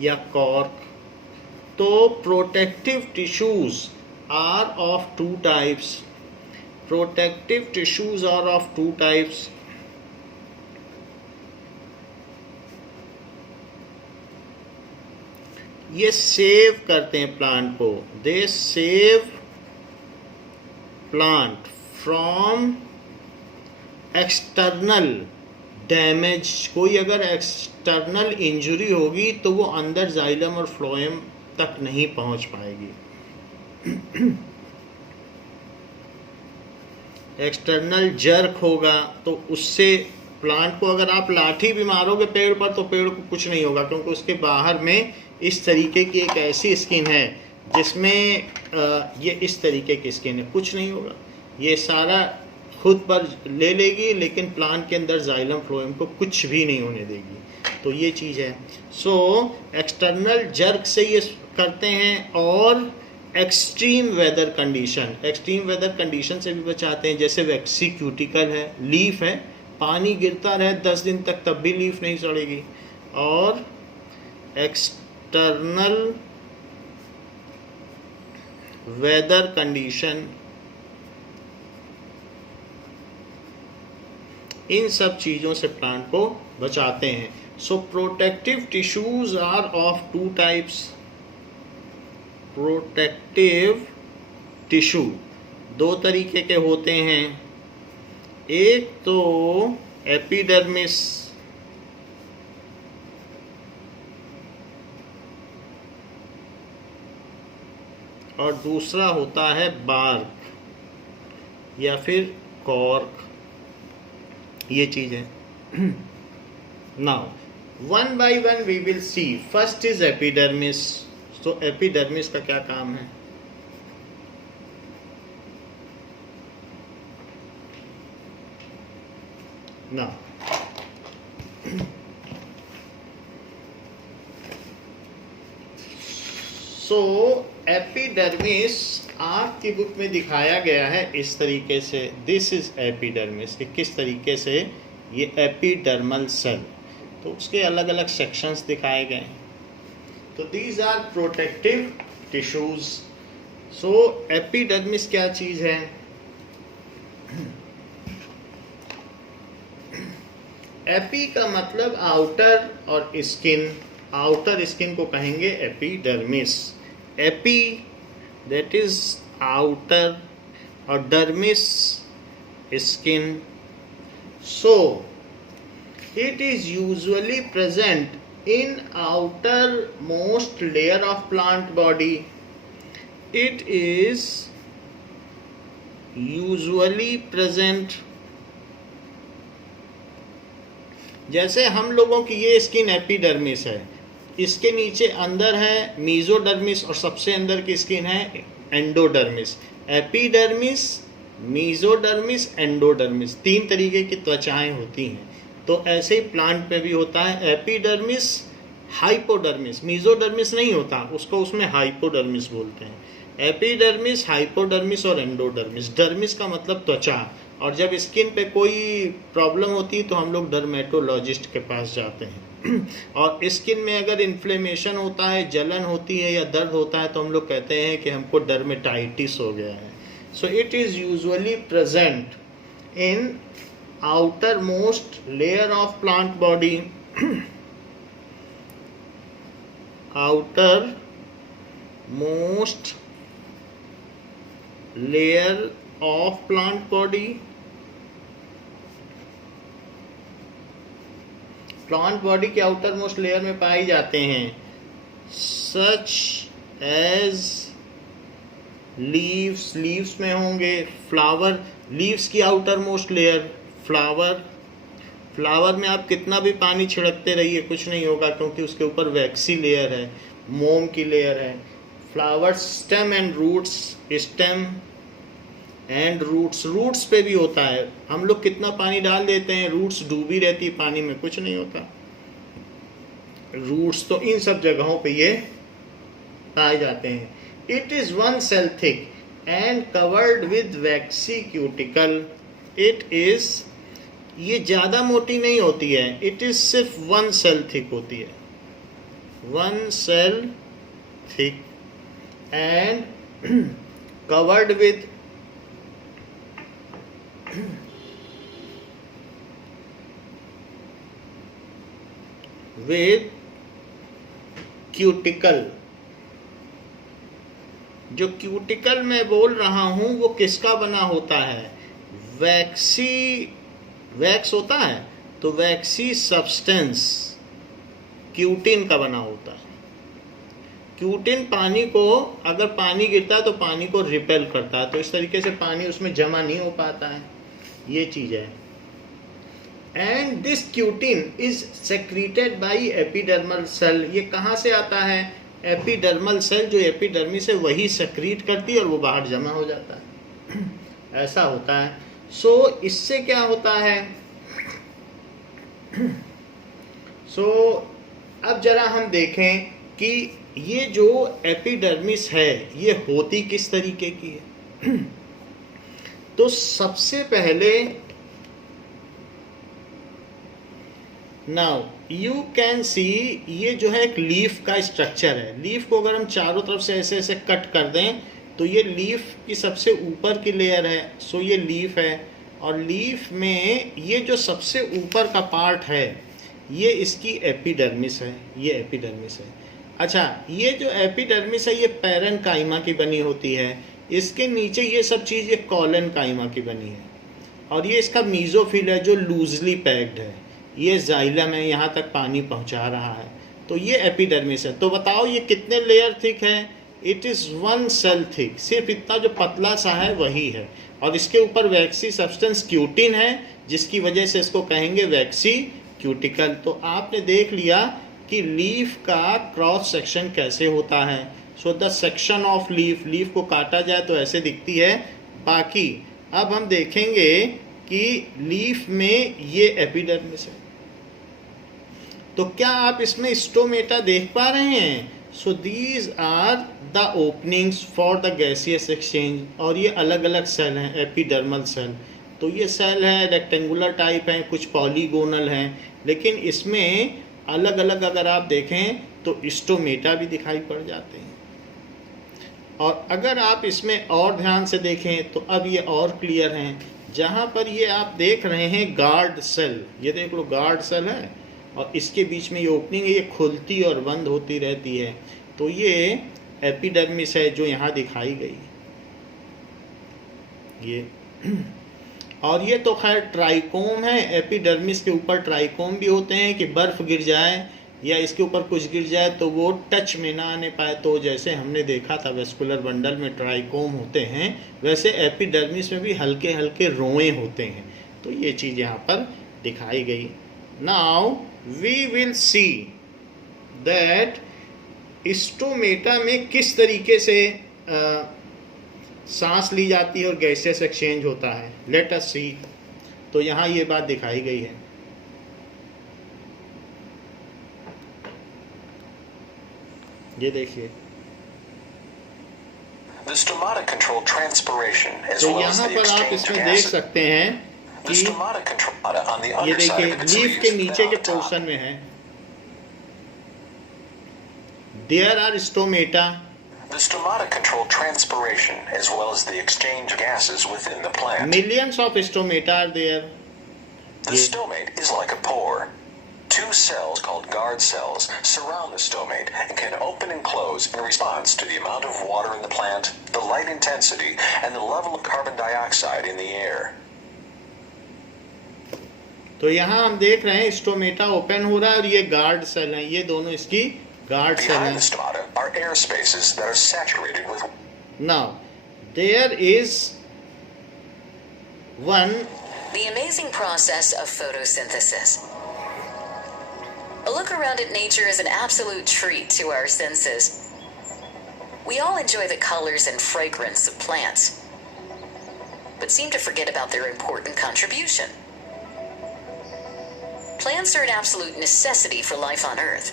या कॉर्क. तो protective tissues are of two types. Protective tissues are of two types. ये सेव करते हैं प्लांट को. They save plant from external damage. कोई अगर external injury होगी तो वो अंदर जाइलम और फ्लोएम तक नहीं पहुंच पाएगी. एक्सटर्नल जर्क होगा तो उससे प्लांट को अगर आप लाठी भी मारोगे पेड़ पर तो पेड़ को कुछ नहीं होगा, क्योंकि उसके बाहर में इस तरीके की एक ऐसी स्किन है जिसमें ये इस तरीके की स्किन है, कुछ नहीं होगा. ये सारा खुद पर ले लेगी, लेकिन प्लांट के अंदर जाइलम फ्लोएम को कुछ भी नहीं होने देगी. तो ये चीज़ है. सो एक्सटर्नल जर्क से ये करते हैं. और extreme weather condition, extreme weather condition से भी बचाते हैं. जैसे वैक्सी क्यूटिकल है, लीफ है, पानी गिरता रहे 10 दिन तक तब भी लीफ नहीं सड़ेगी. और एक्सटर्नल वेदर कंडीशन, इन सब चीज़ों से प्लांट को बचाते हैं. So protective tissues are of two types. Protective tissue दो तरीके के होते हैं. एक तो एपिडर्मिस, और दूसरा होता है बार्क या फिर कॉर्क. ये चीज है. Now one by one we will see. First is epidermis. तो एपिडर्मिस का क्या काम है? ना सो एपिडर्मिस आपकी बुक में दिखाया गया है इस तरीके से. This is epidermis. किस तरीके से ये एपिडर्मल सेल, तो उसके अलग अलग सेक्शंस दिखाए गए हैं. तो these are protective tissues. So epidermis क्या चीज है? एपी का मतलब आउटर और स्किन. आउटर स्किन को कहेंगे epidermis. Epi that is outer और dermis skin. So it is usually present in outermost layer of plant body. It is usually present. जैसे हम लोगों की ये स्किन एपिडर्मिस है, इसके नीचे अंदर है मीजोडर्मिस और सबसे अंदर की स्किन है एंडोडर्मिस. एपिडर्मिस, मीजोडर्मिस, एंडोडर्मिस, तीन तरीके की त्वचाएं होती हैं. तो ऐसे ही प्लांट में भी होता है एपिडर्मिस, हाइपोडर्मिस. मीजोडर्मिस नहीं होता उसको, उसमें हाइपोडर्मिस बोलते हैं. एपिडर्मिस, हाइपोडर्मिस और एंडोडर्मिस. डर्मिस का मतलब त्वचा. और जब स्किन पे कोई प्रॉब्लम होती है तो हम लोग डर्मेटोलॉजिस्ट के पास जाते हैं. और स्किन में अगर इन्फ्लेमेशन होता है, जलन होती है या दर्द होता है तो हम लोग कहते हैं कि हमको डर्मेटाइटिस हो गया है. So it is usually present in outermost layer of plant body. outer most layer of plant body. Plant body के आउटर मोस्ट लेयर में पाए जाते हैं, सच एज लीव्स, लीव्स में होंगे, फ्लावर, लीव्स की outer most layer, flower, flower में आप कितना भी पानी छिड़कते रहिए कुछ नहीं होगा क्योंकि उसके ऊपर वैक्सी लेयर है, मोम की लेयर है। Flower, stem and roots, stem and roots, roots पे भी होता है, हम लोग कितना पानी डाल देते हैं, रूट्स डूबी रहती है पानी में, कुछ नहीं होता। रूट्स तो इन सब जगहों पे ये पाए जाते हैं। It is 1 cell thick and covered with waxy cuticle. It is, ये ज्यादा मोटी नहीं होती है, इट इज सिर्फ 1 सेल थिक होती है, 1 cell thick and covered with cuticle. जो क्यूटिकल मैं बोल रहा हूं वो किसका बना होता है, वैक्सी, वैक्स होता है तो वैक्सी सब्सटेंस क्यूटिन का बना होता है। क्यूटिन पानी को, अगर पानी गिरता है तो पानी को रिपेल करता है, तो इस तरीके से पानी उसमें जमा नहीं हो पाता है, ये चीज है। And this cutin is secreted by epidermal cell. ये कहाँ से आता है, एपिडर्मल सेल, जो एपिडर्मिस है वही सेक्रीट करती है और वो बाहर जमा हो जाता है, ऐसा होता है। सो इससे क्या होता है, अब जरा हम देखें कि ये जो एपिडर्मिस है ये होती किस तरीके की है। तो सबसे पहले, नाउ यू कैन सी, ये जो है एक लीफ का स्ट्रक्चर है। लीफ को अगर हम चारों तरफ से ऐसे ऐसे कट कर दें तो ये लीफ की सबसे ऊपर की लेयर है, सो ये लीफ है। और लीफ में ये जो सबसे ऊपर का पार्ट है ये इसकी एपिडर्मिस है, ये एपिडर्मिस है। अच्छा, ये जो एपिडर्मिस है ये पैरेन्काइमा की बनी होती है, इसके नीचे ये सब चीज़ ये कॉलेनकाइमा की बनी है, और ये इसका मीजोफिल है जो लूजली पैक्ड है, ये जाइलम है, यहाँ तक पानी पहुँचा रहा है, तो ये एपिडर्मिस है। तो बताओ ये कितने लेयर थिक है, इट इज़ 1 सेल थिक, सिर्फ इतना जो पतला सा है वही है, और इसके ऊपर वैक्सी सब्सटेंस क्यूटिन है जिसकी वजह से इसको कहेंगे वैक्सी क्यूटिकल। तो आपने देख लिया कि लीफ का क्रॉस सेक्शन कैसे होता है। So the section of leaf, leaf को काटा जाए तो ऐसे दिखती है। बाकी अब हम देखेंगे कि लीफ में ये एपिडर्मिस है, तो क्या आप इसमें स्टोमेटा देख पा रहे हैं। So these are the openings for the gaseous exchange, और ये अलग अलग सेल हैं, एपिडर्मल सेल। तो ये सेल है रेक्टेंगुलर टाइप हैं, कुछ पॉलीगोनल हैं, लेकिन इसमें अलग अलग अगर आप देखें तो स्टोमेटा भी दिखाई पड़ जाते हैं। और अगर आप इसमें और ध्यान से देखें तो अब ये और क्लियर हैं, जहाँ पर ये आप देख रहे हैं गार्ड सेल, ये देख लो गार्ड सेल है, और इसके बीच में ये ओपनिंग है, ये खुलती और बंद होती रहती है, तो ये एपिडर्मिस है जो यहाँ दिखाई गई ये। और ये तो खैर ट्राइकोम है, एपिडर्मिस के ऊपर ट्राइकोम भी होते हैं कि बर्फ़ गिर जाए या इसके ऊपर कुछ गिर जाए तो वो टच में ना आने पाए, तो जैसे हमने देखा था वेस्कुलर बंडल में ट्राइकोम होते हैं, वैसे एपिडर्मिस में भी हल्के हल्के रोए होते हैं। तो ये चीज़ यहाँ पर दिखाई गई। Now we will see that stomata में किस तरीके से सांस ली जाती है और गैसेस एक्सचेंज होता है। लेट अस सी। तो यहाँ ये बात दिखाई गई है। ये देखिए, तो यहाँ पर आप इसमें देख सकते हैं कि ये देखिए लीफ के नीचे के पोर्शन में है, there are stomata. The stomata control transpiration as well as the exchange of gases within the plant. Millions of stomata are there. The stomate is like a pore. Two cells called guard cells surround the stomate and can open and close in response to the amount of water in the plant, the light intensity, and the level of carbon dioxide in the air. तो यहाँ हम देख रहे हैं stomata open हो रहा है और ये गार्ड सेल हैं, ये दोनों इसकी गार्ड सेल Behind the हैं. stomata are air spaces that are saturated with. Now, there is one. The amazing process of photosynthesis. A look around at nature is an absolute treat to our senses. We all enjoy the colors and fragrance of plants, but seem to forget about their important contribution. Plants are an absolute necessity for life on Earth.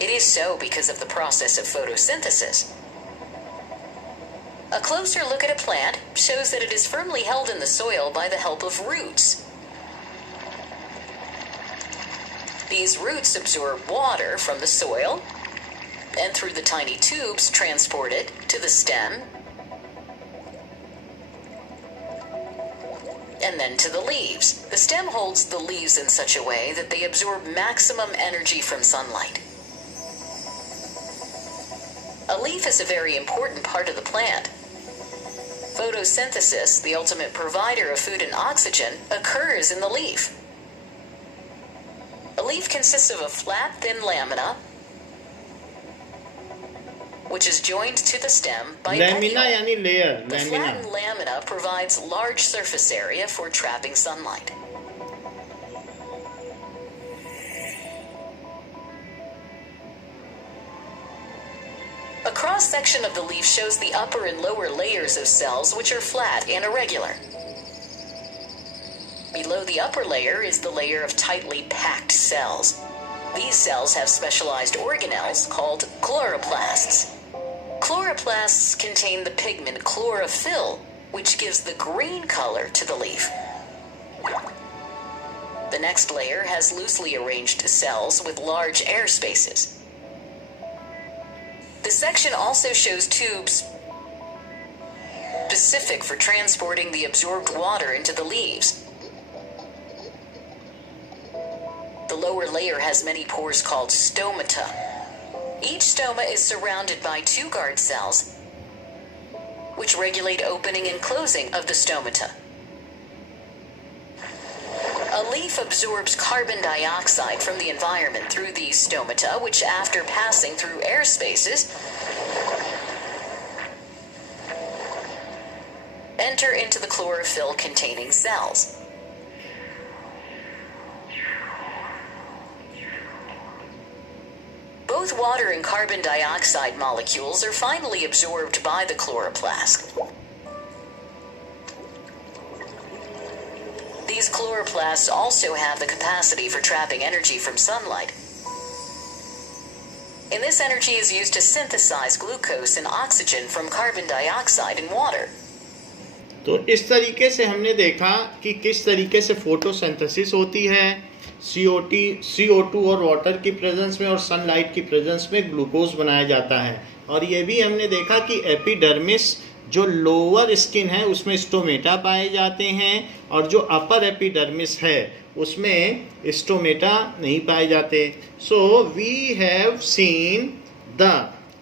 It is so because of the process of photosynthesis. A closer look at a plant shows that it is firmly held in the soil by the help of roots. These roots absorb water from the soil and through the tiny tubes transport it to the stem and then to the leaves. The stem holds the leaves in such a way that they absorb maximum energy from sunlight. A leaf is a very important part of the plant. Photosynthesis, the ultimate provider of food and oxygen, occurs in the leaf. A leaf consists of a flat, thin lamina, which is joined to the stem by Lamina petiole. यानी layer, The lamina. flattened lamina provides large surface area for trapping sunlight. A cross-section of the leaf shows the upper and lower layers of cells, which are flat and irregular. Below the upper layer is the layer of tightly packed cells. These cells have specialized organelles called chloroplasts. Chloroplasts contain the pigment chlorophyll, which gives the green color to the leaf. The next layer has loosely arranged cells with large air spaces. The section also shows tubes specific for transporting the absorbed water into the leaves. The lower layer has many pores called stomata. Each stoma is surrounded by two guard cells, which regulate opening and closing of the stomata. A leaf absorbs carbon dioxide from the environment through these stomata, which after passing through air spaces, enter into the chlorophyll containing cells. Both water and carbon dioxide molecules are finally absorbed by the chloroplast. These chloroplasts also have the capacity for trapping energy from sunlight. And this energy is used to synthesize glucose and oxygen from carbon dioxide and water. तो इस तरीके से हमने देखा कि किस तरीके से फोटोसिंथेसिस होती है CO2 और वाटर की प्रेजेंस में और सनलाइट की प्रेजेंस में ग्लूकोज बनाया जाता है. और ये भी हमने देखा कि एपिडर्मिस जो लोअर स्किन है उसमें स्टोमेटा पाए जाते हैं और जो अपर एपिडर्मिस है उसमें स्टोमेटा नहीं पाए जाते. So we have seen the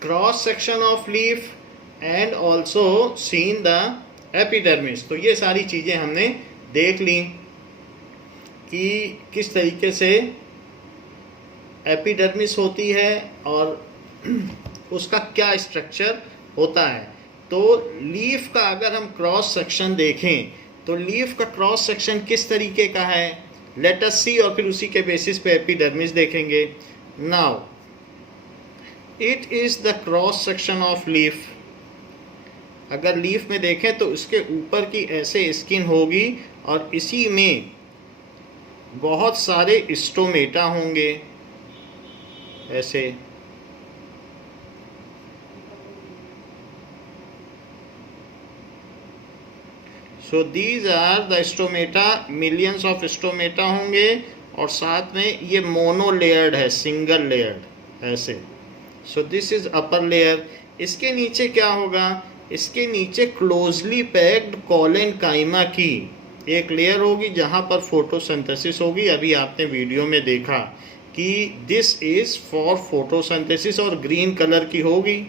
cross section of leaf and also seen the epidermis. तो ये सारी चीज़ें हमने देख ली कि किस तरीके से एपिडर्मिस होती है और उसका क्या स्ट्रक्चर होता है. तो लीफ का अगर हम क्रॉस सेक्शन देखें तो लीफ का क्रॉस सेक्शन किस तरीके का है, लेट अस सी, और फिर उसी के बेसिस पे एपिडर्मिस देखेंगे. Now it is the cross section of leaf. अगर लीफ में देखें तो इसके ऊपर की ऐसे स्किन होगी और इसी में बहुत सारे स्टोमेटा होंगे ऐसे. So these are the stomata, millions of stomata होंगे और साथ में ये मोनो लेयर्ड है, सिंगल लेयर्ड ऐसे. So this is upper layer. इसके नीचे क्या होगा, इसके नीचे क्लोजली पैक्ड कॉलेनकाइमा की एक लेयर होगी जहाँ पर फोटोसिंथेसिस होगी। अभी आपने वीडियो में देखा कि दिस इज़ फॉर फोटोसिंथेसिस और ग्रीन कलर की होगी,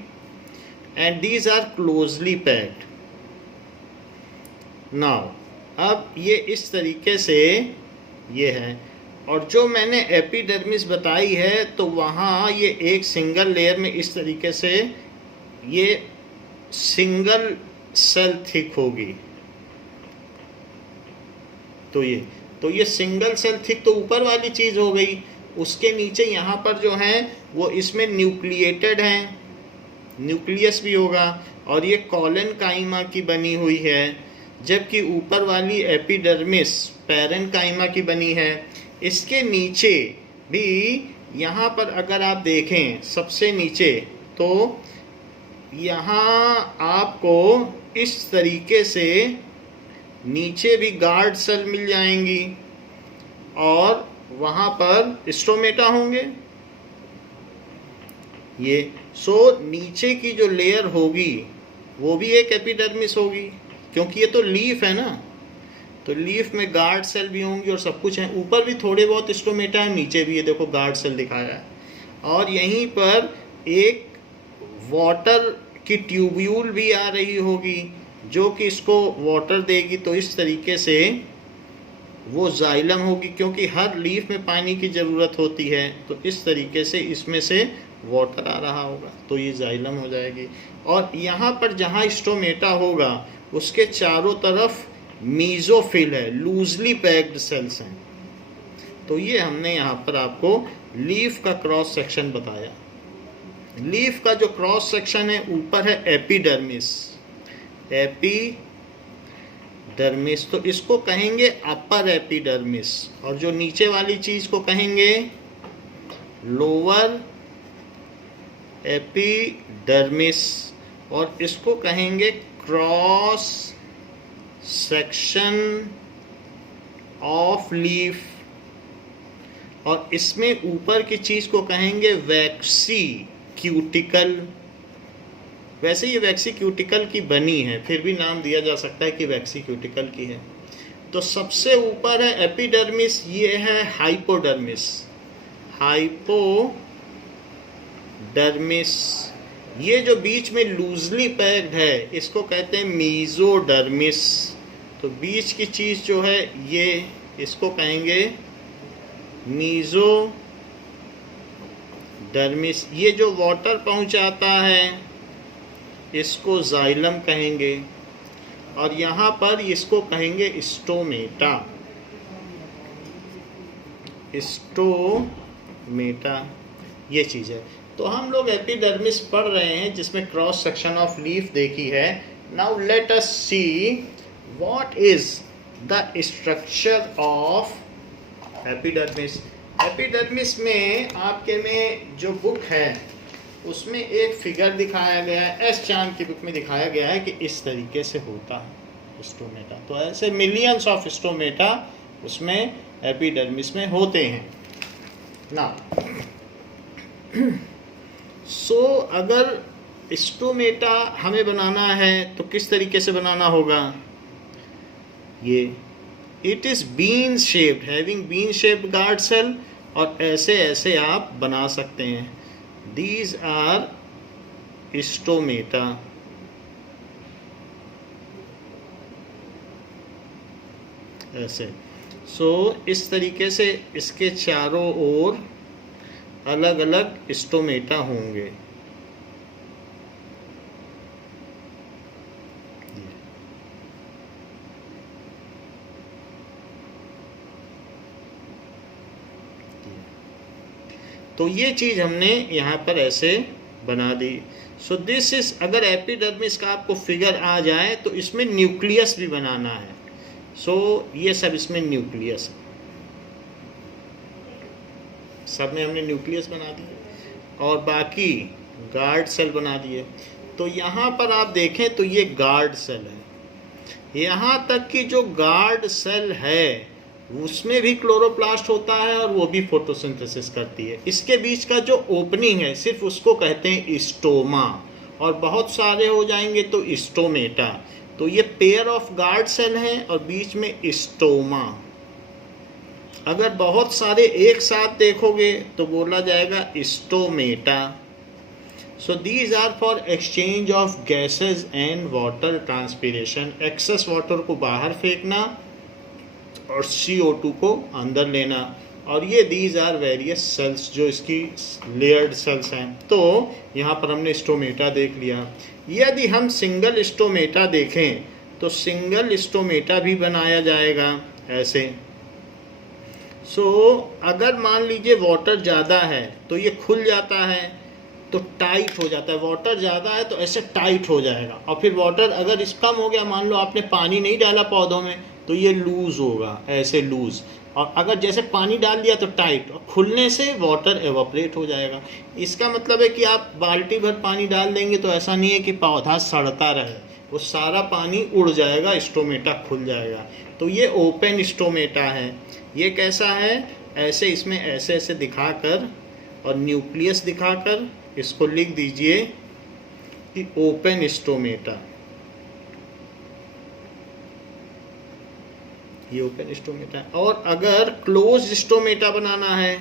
and these are closely packed. Now अब ये इस तरीके से ये है, और जो मैंने एपिडर्मिस बताई है तो वहाँ ये एक सिंगल लेयर में इस तरीके से ये सिंगल सेल थिक होगी। तो ये सिंगल सेल थिक तो ऊपर वाली चीज़ हो गई। उसके नीचे यहाँ पर जो है वो इसमें न्यूक्लिएटेड हैं, न्यूक्लियस भी होगा, और ये कॉलन काइमा की बनी हुई है, जबकि ऊपर वाली एपिडर्मिस पैरेन्काइमा की बनी है। इसके नीचे भी यहाँ पर अगर आप देखें सबसे नीचे, तो यहाँ आपको इस तरीके से नीचे भी गार्ड सेल मिल जाएंगी और वहाँ पर स्टोमेटा होंगे। ये नीचे की जो लेयर होगी वो भी एक एपिडर्मिस होगी, क्योंकि ये तो लीफ है ना, तो लीफ में गार्ड सेल भी होंगी और सब कुछ है। ऊपर भी थोड़े बहुत स्टोमेटा है, नीचे भी ये देखो गार्ड सेल दिखाया है। और यहीं पर एक वाटर की ट्यूब्यूल भी आ रही होगी जो कि इसको वाटर देगी। तो इस तरीके से वो जाइलम होगी, क्योंकि हर लीफ में पानी की ज़रूरत होती है, तो इस तरीके से इसमें से वाटर आ रहा होगा, तो ये जाइलम हो जाएगी। और यहाँ पर जहाँ स्टोमेटा होगा उसके चारों तरफ मीजोफिल है, लूजली पैक्ड सेल्स हैं। तो ये हमने यहाँ पर आपको लीफ का क्रॉस सेक्शन बताया। लीफ का जो क्रॉस सेक्शन है ऊपर है एपिडर्मिस, एपिडर्मिस, तो इसको कहेंगे अपर एपिडर्मिस, और जो नीचे वाली चीज़ को कहेंगे लोअर एपिडर्मिस, और इसको कहेंगे क्रॉस सेक्शन ऑफ लीफ, और इसमें ऊपर की चीज़ को कहेंगे वैक्सी क्यूटिकल। वैसे ये वैक्सी क्यूटिकल की बनी है, फिर भी नाम दिया जा सकता है कि वैक्सी क्यूटिकल की है। तो सबसे ऊपर है एपिडर्मिस, ये है हाइपोडर्मिस, हाइपोडर्मिस। ये जो बीच में लूजली पैक्ड है इसको कहते हैं मीजोडर्मिस। तो बीच की चीज़ जो है ये, इसको कहेंगे मीजोडर्मिस। ये जो वाटर पहुंचाता है इसको जाइलम कहेंगे, और यहाँ पर इसको कहेंगे स्टोमेटा, स्टोमेटा ये चीज़ है। तो हम लोग एपिडर्मिस पढ़ रहे हैं जिसमें क्रॉस सेक्शन ऑफ लीफ देखी है। Now let us see what is the structure of epidermis. Epidermis में आपके में जो बुक है उसमें एक फिगर दिखाया गया है, एस चांद की बुक में दिखाया गया है कि इस तरीके से होता है स्टोमेटा। तो ऐसे मिलियंस ऑफ स्टोमेटा उसमें एपिडर्मिस में होते हैं ना। अगर स्टोमेटा हमें बनाना है तो किस तरीके से बनाना होगा? ये it is bean shaped, having bean shaped guard cell, और ऐसे ऐसे आप बना सकते हैं। These are stomata. ऐसे इस तरीके से इसके चारों ओर अलग अलग स्टोमेटा होंगे। तो ये चीज़ हमने यहाँ पर ऐसे बना दी। सो दिस इज, अगर एपिडर्मिस का आपको फिगर आ जाए तो इसमें न्यूक्लियस भी बनाना है। ये सब इसमें न्यूक्लियस है, सब में हमने न्यूक्लियस बना दिए और बाकी गार्ड सेल बना दिए। तो यहाँ पर आप देखें तो ये गार्ड सेल है। यहाँ तक कि जो गार्ड सेल है उसमें भी क्लोरोप्लास्ट होता है और वो भी फोटोसिंथेसिस करती है। इसके बीच का जो ओपनिंग है सिर्फ उसको कहते हैं स्टोमा, और बहुत सारे हो जाएंगे तो स्टोमेटा। तो ये पेयर ऑफ गार्ड सेल हैं और बीच में स्टोमा। अगर बहुत सारे एक साथ देखोगे तो बोला जाएगा stomata. So these are for exchange of gases and water transpiration. Excess water को बाहर फेंकना और CO2 को अंदर लेना। और ये दीज आर वेरियस सेल्स जो इसकी लेयर्ड सेल्स हैं। तो यहाँ पर हमने स्टोमेटा देख लिया। यदि हम सिंगल स्टोमेटा देखें तो सिंगल स्टोमेटा भी बनाया जाएगा ऐसे। अगर मान लीजिए वाटर ज़्यादा है तो ये खुल जाता है, तो टाइट हो जाता है। वाटर ज़्यादा है तो ऐसे टाइट हो जाएगा। और फिर वाटर अगर इस कम हो गया, मान लो आपने पानी नहीं डाला पौधों में, तो ये लूज़ होगा, ऐसे लूज़। और अगर जैसे पानी डाल दिया तो टाइट, और खुलने से वाटर एवापोरेट हो जाएगा। इसका मतलब है कि आप बाल्टी भर पानी डाल देंगे तो ऐसा नहीं है कि पौधा सड़ता रहे, वो सारा पानी उड़ जाएगा, स्टोमेटा खुल जाएगा। तो ये ओपन स्टोमेटा है। ये कैसा है? ऐसे इसमें ऐसे ऐसे दिखाकर और न्यूक्लियस दिखाकर इसको लिख दीजिए कि ओपन स्टोमेटा। ये ओपन स्टोमेटा है। और अगर क्लोज स्टोमेटा बनाना है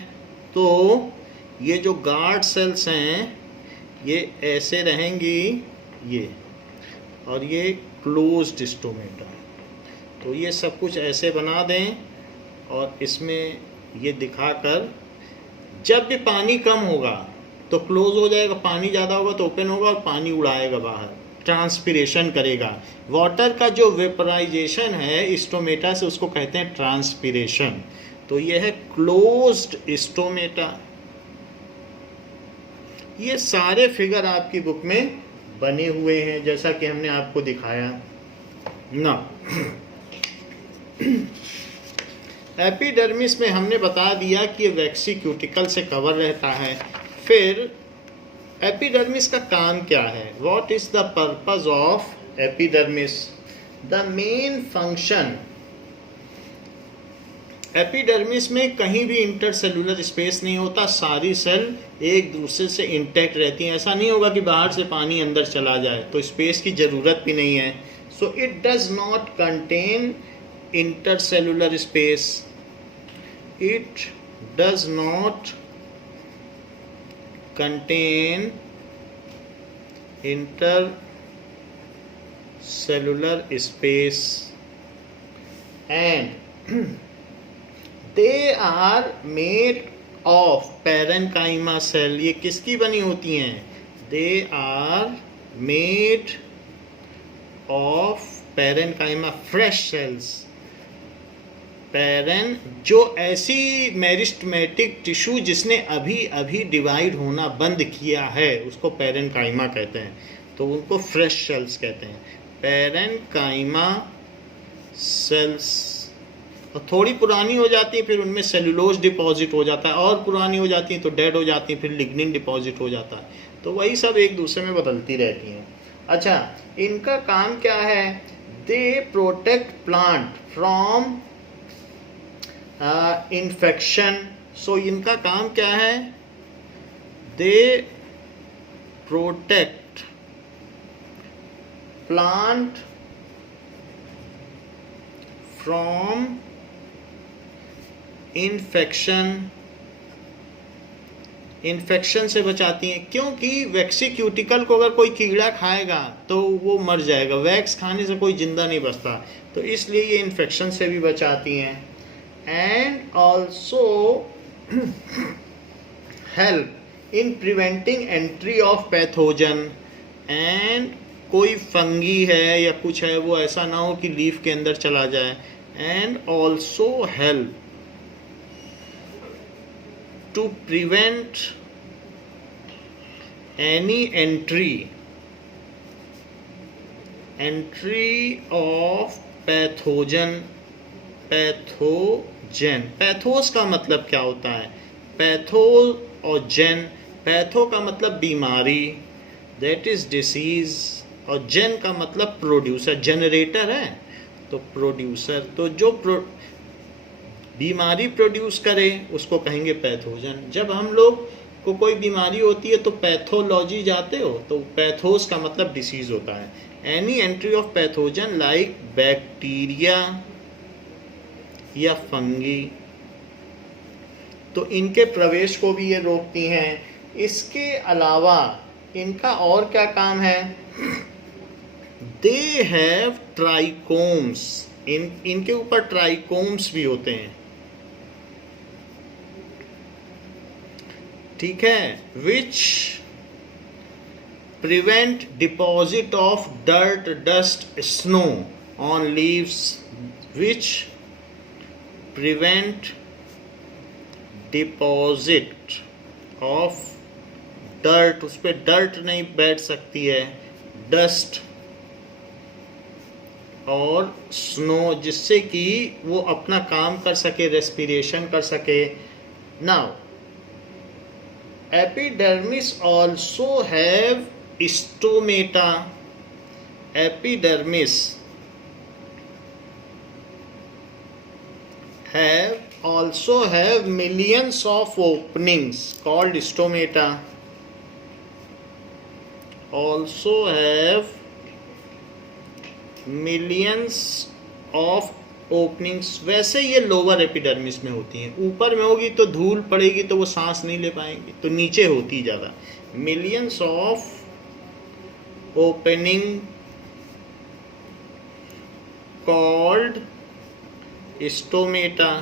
तो ये जो गार्ड सेल्स हैं ये ऐसे रहेंगी, ये, और ये क्लोज्ड स्टोमेटा। तो ये सब कुछ ऐसे बना दें और इसमें ये दिखाकर जब भी पानी कम होगा तो क्लोज हो जाएगा, पानी ज़्यादा होगा तो ओपन होगा और पानी उड़ाएगा बाहर, ट्रांसपीरेशन करेगा। वाटर का जो वेपराइजेशन है स्टोमेटा से, उसको कहते हैं ट्रांसपीरेशन। तो ये है क्लोज्ड स्टोमेटा। ये सारे फिगर आपकी बुक में बने हुए हैं जैसा कि हमने आपको दिखाया ना। एपिडर्मिस में हमने बता दिया कि ये वैक्सीक्यूटिकल से कवर रहता है। फिर एपिडर्मिस का काम क्या है? What is the purpose of epidermis? The main function, epidermis में कहीं भी इंटरसेलुलर स्पेस नहीं होता, सारी सेल एक दूसरे से इंटैक्ट रहती हैं। ऐसा नहीं होगा कि बाहर से पानी अंदर चला जाए, तो स्पेस की ज़रूरत भी नहीं है। So it does not contain intercellular space. It does not contain intercellular space and they are made of parenchyma cell। ये किसकी बनी होती हैं? They are made of parenchyma fresh cells। पैरेन जो ऐसी मेरिस्टेमेटिक टिश्यू जिसने अभी अभी डिवाइड होना बंद किया है उसको पैरेनकाइमा कहते हैं। तो उनको फ्रेश सेल्स कहते हैं, पैरेनकाइमा सेल्स। और थोड़ी पुरानी हो जाती है फिर उनमें सेलुलोज डिपॉजिट हो जाता है, और पुरानी हो जाती है तो डेड हो जाती है, फिर लिग्निन डिपॉजिट हो जाता है। तो वही सब एक दूसरे में बदलती रहती हैं। अच्छा, इनका काम क्या है? They protect plant from infection. So इनका काम क्या है? They protect plant from infection. Infection से बचाती हैं, क्योंकि वैक्सीक्यूटिकल को अगर कोई कीड़ा खाएगा तो वो मर जाएगा। वैक्स खाने से कोई जिंदा नहीं बचता, तो इसलिए ये इन्फेक्शन से भी बचाती हैं। and also help in preventing entry of pathogen। and कोई फंगी है या कुछ है वो ऐसा ना हो कि लीफ के अंदर चला जाए। and also help to prevent any entry of pathogen। Pathos का मतलब क्या होता है? पैथो और जेन। पैथो का मतलब बीमारी, दैट इज डिसीज, और जेन का मतलब प्रोड्यूसर, जनरेटर है तो प्रोड्यूसर। तो जो बीमारी प्रोड्यूस करे उसको कहेंगे पैथोजन। जब हम लोग को कोई बीमारी होती है तो पैथोलॉजी जाते हो, तो पैथोस का मतलब डिसीज होता है। Any entry of pathogen like bacteria या फंगी, तो इनके प्रवेश को भी ये रोकती हैं। इसके अलावा इनका और क्या काम है? दे हैव ट्राइकोम्स, इनके ऊपर ट्राइकोम्स भी होते हैं, ठीक है, which prevent deposit of dirt, dust, snow on leaves, which prevent deposit of dirt, उस पर डर्ट नहीं बैठ सकती है, डस्ट और स्नो, जिससे कि वो अपना काम कर सके, रेस्पिरेशन कर सके। Now epidermis also have stomata, epidermis also have millions of openings called stomata, also have millions of openings। वैसे ये लोअर एपिडर्मिस में होती हैं, ऊपर में होगी तो धूल पड़ेगी तो वो सांस नहीं ले पाएंगे, तो नीचे होती ज़्यादा। Millions of opening called stomata.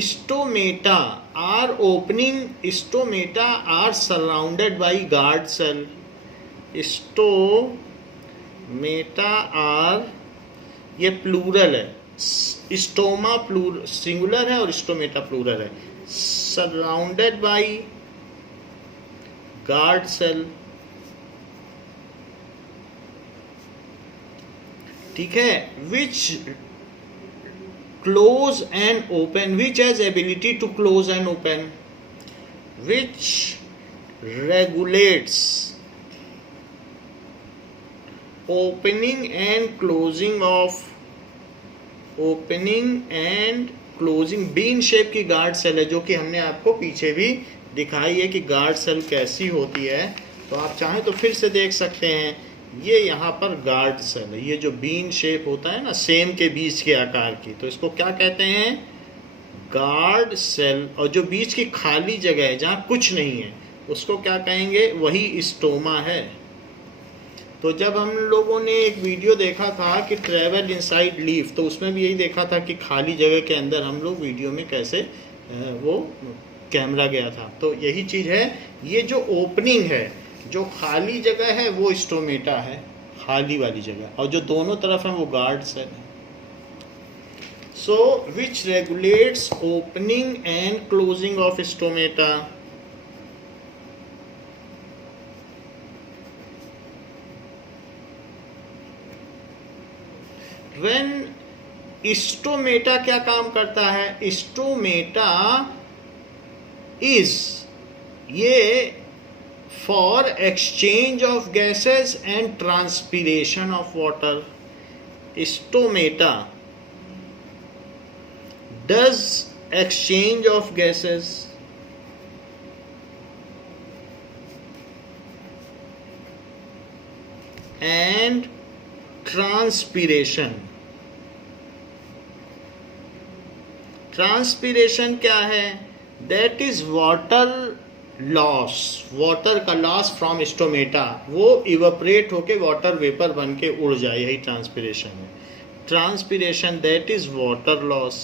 Stomata are opening, stomata are surrounded by guard cell। Stomata are, ये प्लूरल है, स्टोमा सिंगुलर है और स्टोमेटा प्लूरल है, सराउंडेड बाय गार्ड सेल, ठीक है, विच close and open, which has ability to close and open, which regulates opening and closing bean shape की guard cell है, जो कि हमने आपको पीछे भी दिखाई है कि गार्ड सेल कैसी होती है, तो आप चाहें तो फिर से देख सकते हैं। ये यहाँ पर गार्ड सेल है, ये जो बीन शेप होता है ना, सेम के बीच के आकार की, तो इसको क्या कहते हैं? Guard cell. और जो बीच की खाली जगह है जहाँ कुछ नहीं है उसको क्या कहेंगे? वही स्टोमा है। तो जब हम लोगों ने एक वीडियो देखा था कि ट्रैवल इनसाइड लीफ, तो उसमें भी यही देखा था कि खाली जगह के अंदर हम लोग वीडियो में कैसे वो कैमरा गया था, तो यही चीज़ है। ये जो ओपनिंग है, जो खाली जगह है वो स्टोमेटा है, खाली वाली जगह, और जो दोनों तरफ है वो गार्ड सेल है। So which regulates opening and closing of stomata. When stomata क्या काम करता है? स्टोमेटा इज ये for exchange of gases and transpiration of water। Stomata does exchange of gases and transpiration। Transpiration क्या है? That is water loss, water का loss from stomata, वो evaporate होके वाटर वेपर बन के उड़ जाए, यही ट्रांसपीरेशन है। Transpiration that is water loss.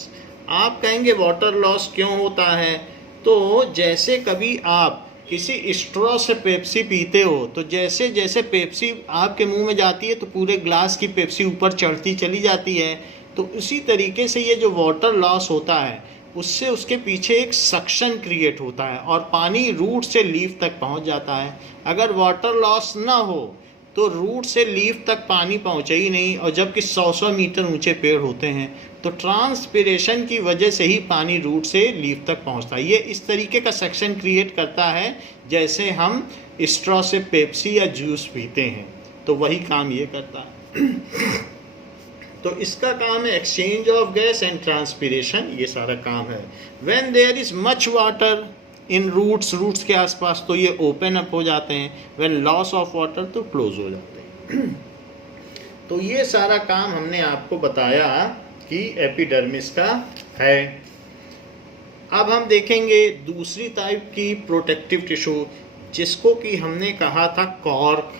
आप कहेंगे वाटर लॉस क्यों होता है? तो जैसे कभी आप किसी स्ट्रॉ से पेप्सी पीते हो, तो जैसे जैसे पेप्सी आपके मुंह में जाती है तो पूरे ग्लास की पेप्सी ऊपर चढ़ती चली जाती है, तो उसी तरीके से ये जो वाटर लॉस होता है उससे उसके पीछे एक सक्शन क्रिएट होता है और पानी रूट से लीफ तक पहुंच जाता है। अगर वाटर लॉस ना हो तो रूट से लीफ तक पानी पहुंचे ही नहीं, और जबकि 100-100 मीटर ऊंचे पेड़ होते हैं, तो ट्रांसपीरेशन की वजह से ही पानी रूट से लीफ तक पहुंचता है। ये इस तरीके का सक्शन क्रिएट करता है जैसे हम स्ट्रॉ से पेप्सी या जूस पीते हैं, तो वही काम ये करता है। तो इसका काम है exchange of gas and transpiration, ये सारा काम है। When there is much water in roots के आसपास तो ये ओपन अप हो जाते हैं, व्हेन लॉस ऑफ वाटर तो क्लोज हो जाते हैं। तो ये सारा काम हमने आपको बताया कि एपिडर्मिस का है। अब हम देखेंगे दूसरी टाइप की प्रोटेक्टिव टिश्यू, जिसको कि हमने कहा था कॉर्क।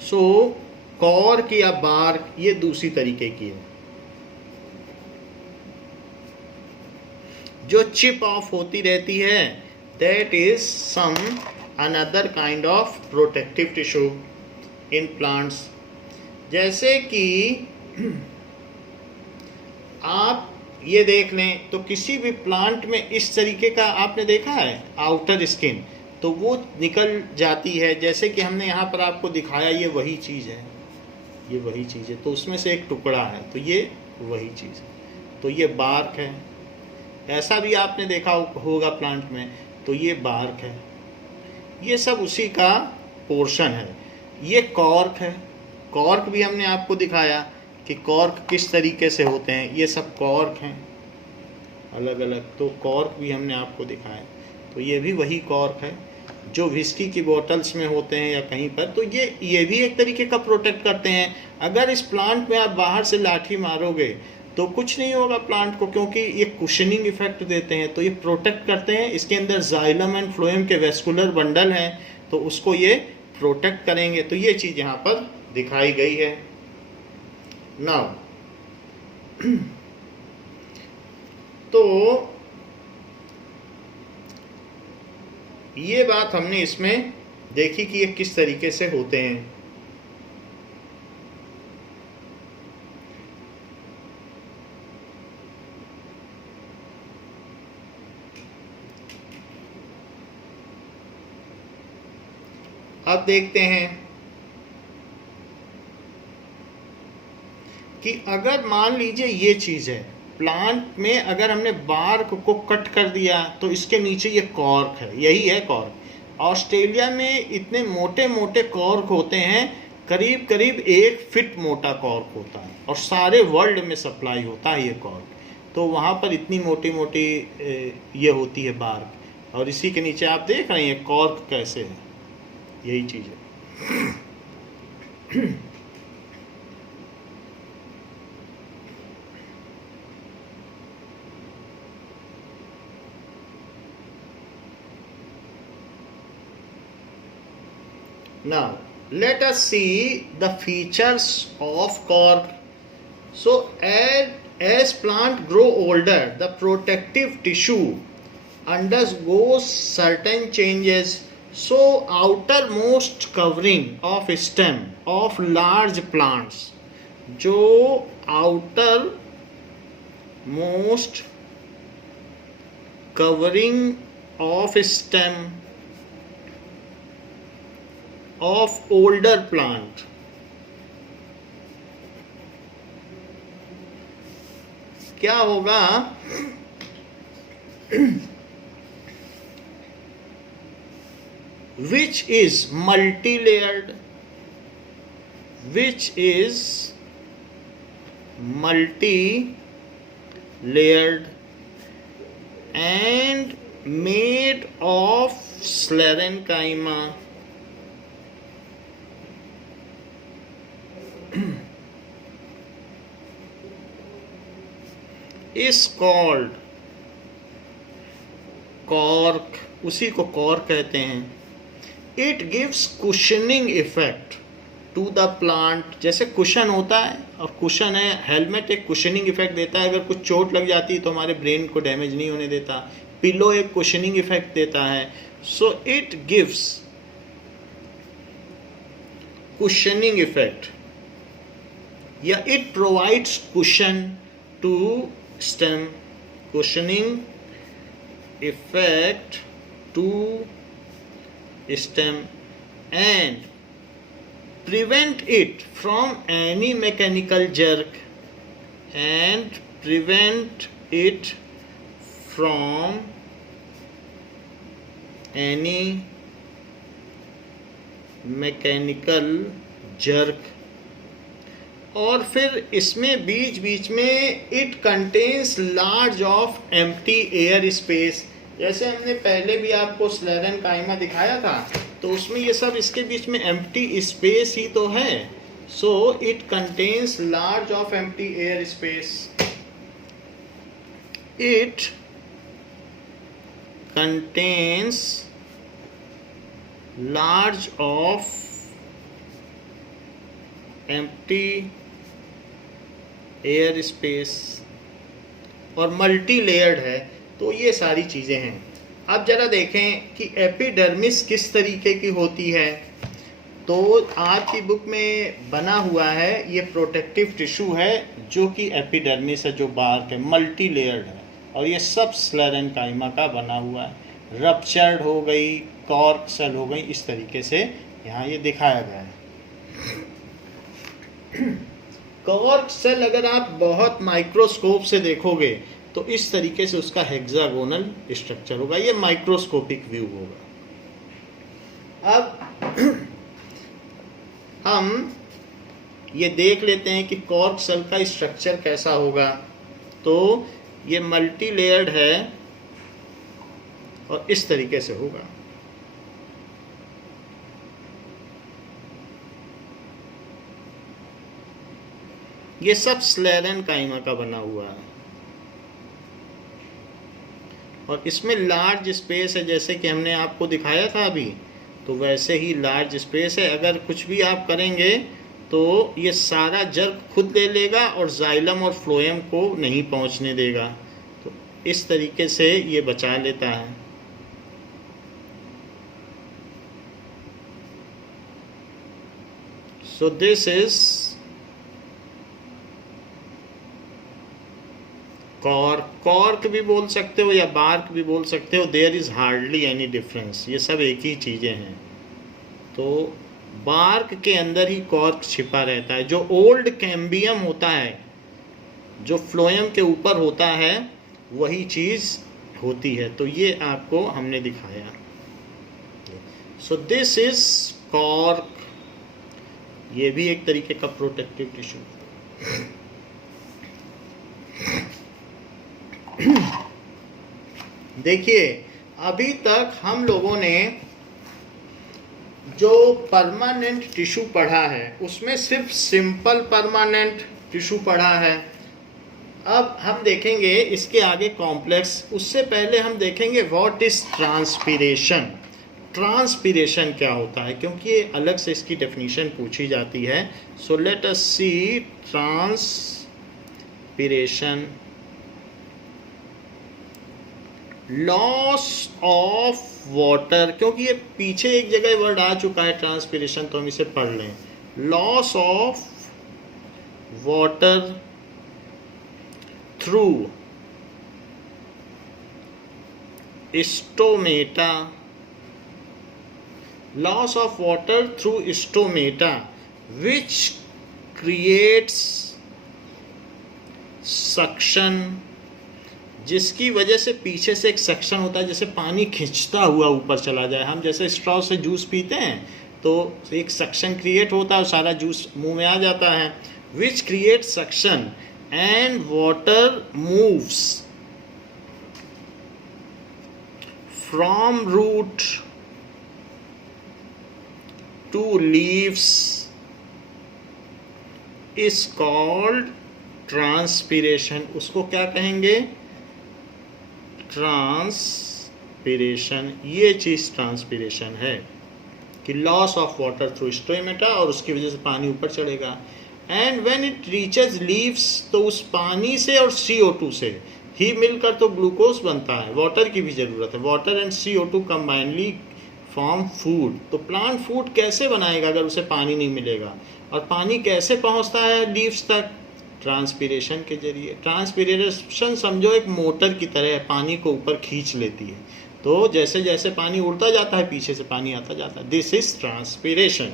सो कॉर्क या बार्क ये दूसरी तरीके की है, जो चिप ऑफ होती रहती है, that is some another kind of protective tissue in plants. जैसे कि आप ये देख लें तो किसी भी प्लांट में इस तरीके का आपने देखा है आउटर स्किन, तो वो निकल जाती है। जैसे कि हमने यहाँ पर आपको दिखाया, ये वही चीज़ है, ये वही चीज़ है, तो उसमें से एक टुकड़ा है, तो ये वही चीज़ है, तो ये बार्क है। ऐसा भी आपने देखा होगा प्लांट में, तो ये बार्क है, ये सब उसी का पोर्शन है। ये कॉर्क है, कॉर्क भी हमने आपको दिखाया कि कॉर्क किस तरीके से होते हैं, ये सब कॉर्क हैं अलग अलग, तो कॉर्क भी हमने आपको दिखाया। तो ये भी वही कॉर्क है जो विस्की की बोतल्स में होते हैं या कहीं पर, तो ये भी एक तरीके का प्रोटेक्ट करते हैं। अगर इस प्लांट में आप बाहर से लाठी मारोगे तो कुछ नहीं होगा प्लांट को, क्योंकि ये कुशनिंग इफेक्ट देते हैं, तो ये प्रोटेक्ट करते हैं। इसके अंदर जाइलम एंड फ्लोएम के वेस्कुलर बंडल हैं, तो उसको ये प्रोटेक्ट करेंगे। तो ये चीज़ यहाँ पर दिखाई गई है। नाउ तो ये बात हमने इसमें देखी कि ये किस तरीके से होते हैं। अब देखते हैं कि अगर मान लीजिए ये चीज़ है प्लांट में, अगर हमने बार्क को कट कर दिया तो इसके नीचे ये कॉर्क है, यही है कॉर्क। ऑस्ट्रेलिया में इतने मोटे मोटे कॉर्क होते हैं, करीब करीब 1 फीट मोटा कॉर्क होता है, और सारे वर्ल्ड में सप्लाई होता है ये कॉर्क। तो वहाँ पर इतनी मोटी मोटी ये होती है बार्क, और इसी के नीचे आप देख रहे हैं कॉर्क कैसे है, यही चीज़ है। Now, let us see the features of cork. So, as plant grow older, the protective tissue undergoes certain changes. So, outermost covering of stem of large plants, जो outermost covering of stem of older plant क्या होगा, which is multi-layered, and made of sclerenchyma. is called cork, उसी को cork कहते हैं। It gives cushioning effect to the plant, जैसे cushion होता है, और कुशन है, हेलमेट एक कुशनिंग इफेक्ट देता है, अगर कुछ चोट लग जाती है तो हमारे ब्रेन को डैमेज नहीं होने देता। पिलो एक कुशनिंग इफेक्ट देता है। So it gives cushioning effect, या it provides cushion to stem, cushioning effect to stem and prevent it from any mechanical jerk, and prevent it from any mechanical jerk। और फिर इसमें बीच बीच में it contains large of empty air space, जैसे हमने पहले भी आपको स्लेरेनकाइमा दिखाया था, तो उसमें ये सब इसके बीच में एम्प्टी स्पेस ही तो है। So it contains large of empty air space. It contains large of empty air space और मल्टी लेयर्ड है। तो ये सारी चीज़ें हैं। अब जरा देखें कि एपिडर्मिस किस तरीके की होती है। तो आपकी बुक में बना हुआ है, ये प्रोटेक्टिव टिश्यू है जो कि एपिडर्मिस है, जो बार्क है, मल्टी लेयर्ड है, और ये सब स्लेरेनकाइमा का बना हुआ है। रप्चर्ड हो गई, कॉर्क सेल हो गई, इस तरीके से यहाँ ये दिखाया गया है। कॉर्क सेल अगर आप बहुत माइक्रोस्कोप से देखोगे तो इस तरीके से उसका हेक्सागोनल स्ट्रक्चर होगा। ये माइक्रोस्कोपिक व्यू होगा। अब हम ये देख लेते हैं कि कॉर्क सेल का स्ट्रक्चर कैसा होगा। तो ये मल्टी लेयर्ड है और इस तरीके से होगा। ये सब स्लेरेनकाइमा का बना हुआ है और इसमें लार्ज स्पेस है, जैसे कि हमने आपको दिखाया था अभी, तो वैसे ही लार्ज स्पेस है। अगर कुछ भी आप करेंगे तो ये सारा जर्क खुद ले लेगा और जाइलम और फ्लोएम को नहीं पहुंचने देगा। तो इस तरीके से ये बचा लेता है। सो दिस इज कॉर्क भी बोल सकते हो या बार्क भी बोल सकते हो। There is hardly any difference, ये सब एक ही चीज़ें हैं। तो बार्क के अंदर ही कॉर्क छिपा रहता है। जो ओल्ड कैम्बियम होता है, जो फ्लोएम के ऊपर होता है, वही चीज़ होती है। तो ये आपको हमने दिखाया। सो दिस इज कॉर्क। ये भी एक तरीके का प्रोटेक्टिव टिश्यू। देखिए, अभी तक हम लोगों ने जो परमानेंट टिश्यू पढ़ा है उसमें सिर्फ सिंपल परमानेंट टिश्यू पढ़ा है। अब हम देखेंगे इसके आगे कॉम्प्लेक्स। उससे पहले हम देखेंगे व्हाट इज ट्रांसपीरेशन। ट्रांसपीरेशन क्या होता है, क्योंकि ये अलग से इसकी डेफिनेशन पूछी जाती है। So let us see transpiration. Loss of water, क्योंकि ये पीछे एक जगह वर्ड आ चुका है ट्रांसपीरेशन, तो हम इसे पढ़ लें। Loss of water through stomata. Loss of water through stomata which creates suction, जिसकी वजह से पीछे से एक सक्शन होता है, जैसे पानी खींचता हुआ ऊपर चला जाए। हम जैसे स्ट्रॉ से जूस पीते हैं तो एक सक्शन क्रिएट होता है और सारा जूस मुंह में आ जाता है। Which create suction and water moves from root to leaves is called transpiration. उसको क्या कहेंगे? ट्रांसपीरेशन। ये चीज़ ट्रांसपीरेशन है कि loss of water through stomata, और उसकी वजह से पानी ऊपर चढ़ेगा। And when it reaches leaves, तो उस पानी से और CO2 से ही मिलकर तो ग्लूकोज बनता है। वाटर की भी ज़रूरत है। Water and CO2 combinedly form food. तो प्लांट फूड कैसे बनाएगा अगर उसे पानी नहीं मिलेगा? और पानी कैसे पहुंचता है लीव्स तक? ट्रांसपीरेशन के जरिए। ट्रांसपीरेशन समझो एक मोटर की तरह है, पानी को ऊपर खींच लेती है। तो जैसे जैसे पानी उड़ता जाता है, पीछे से पानी आता जाता है। This is transpiration.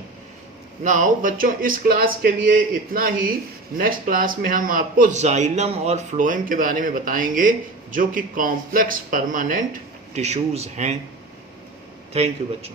नाउ बच्चों, इस क्लास के लिए इतना ही। नेक्स्ट क्लास में हम आपको जाइलम और फ्लोएम के बारे में बताएंगे, जो कि कॉम्प्लेक्स परमानेंट टिश्यूज हैं। थैंक यू बच्चों।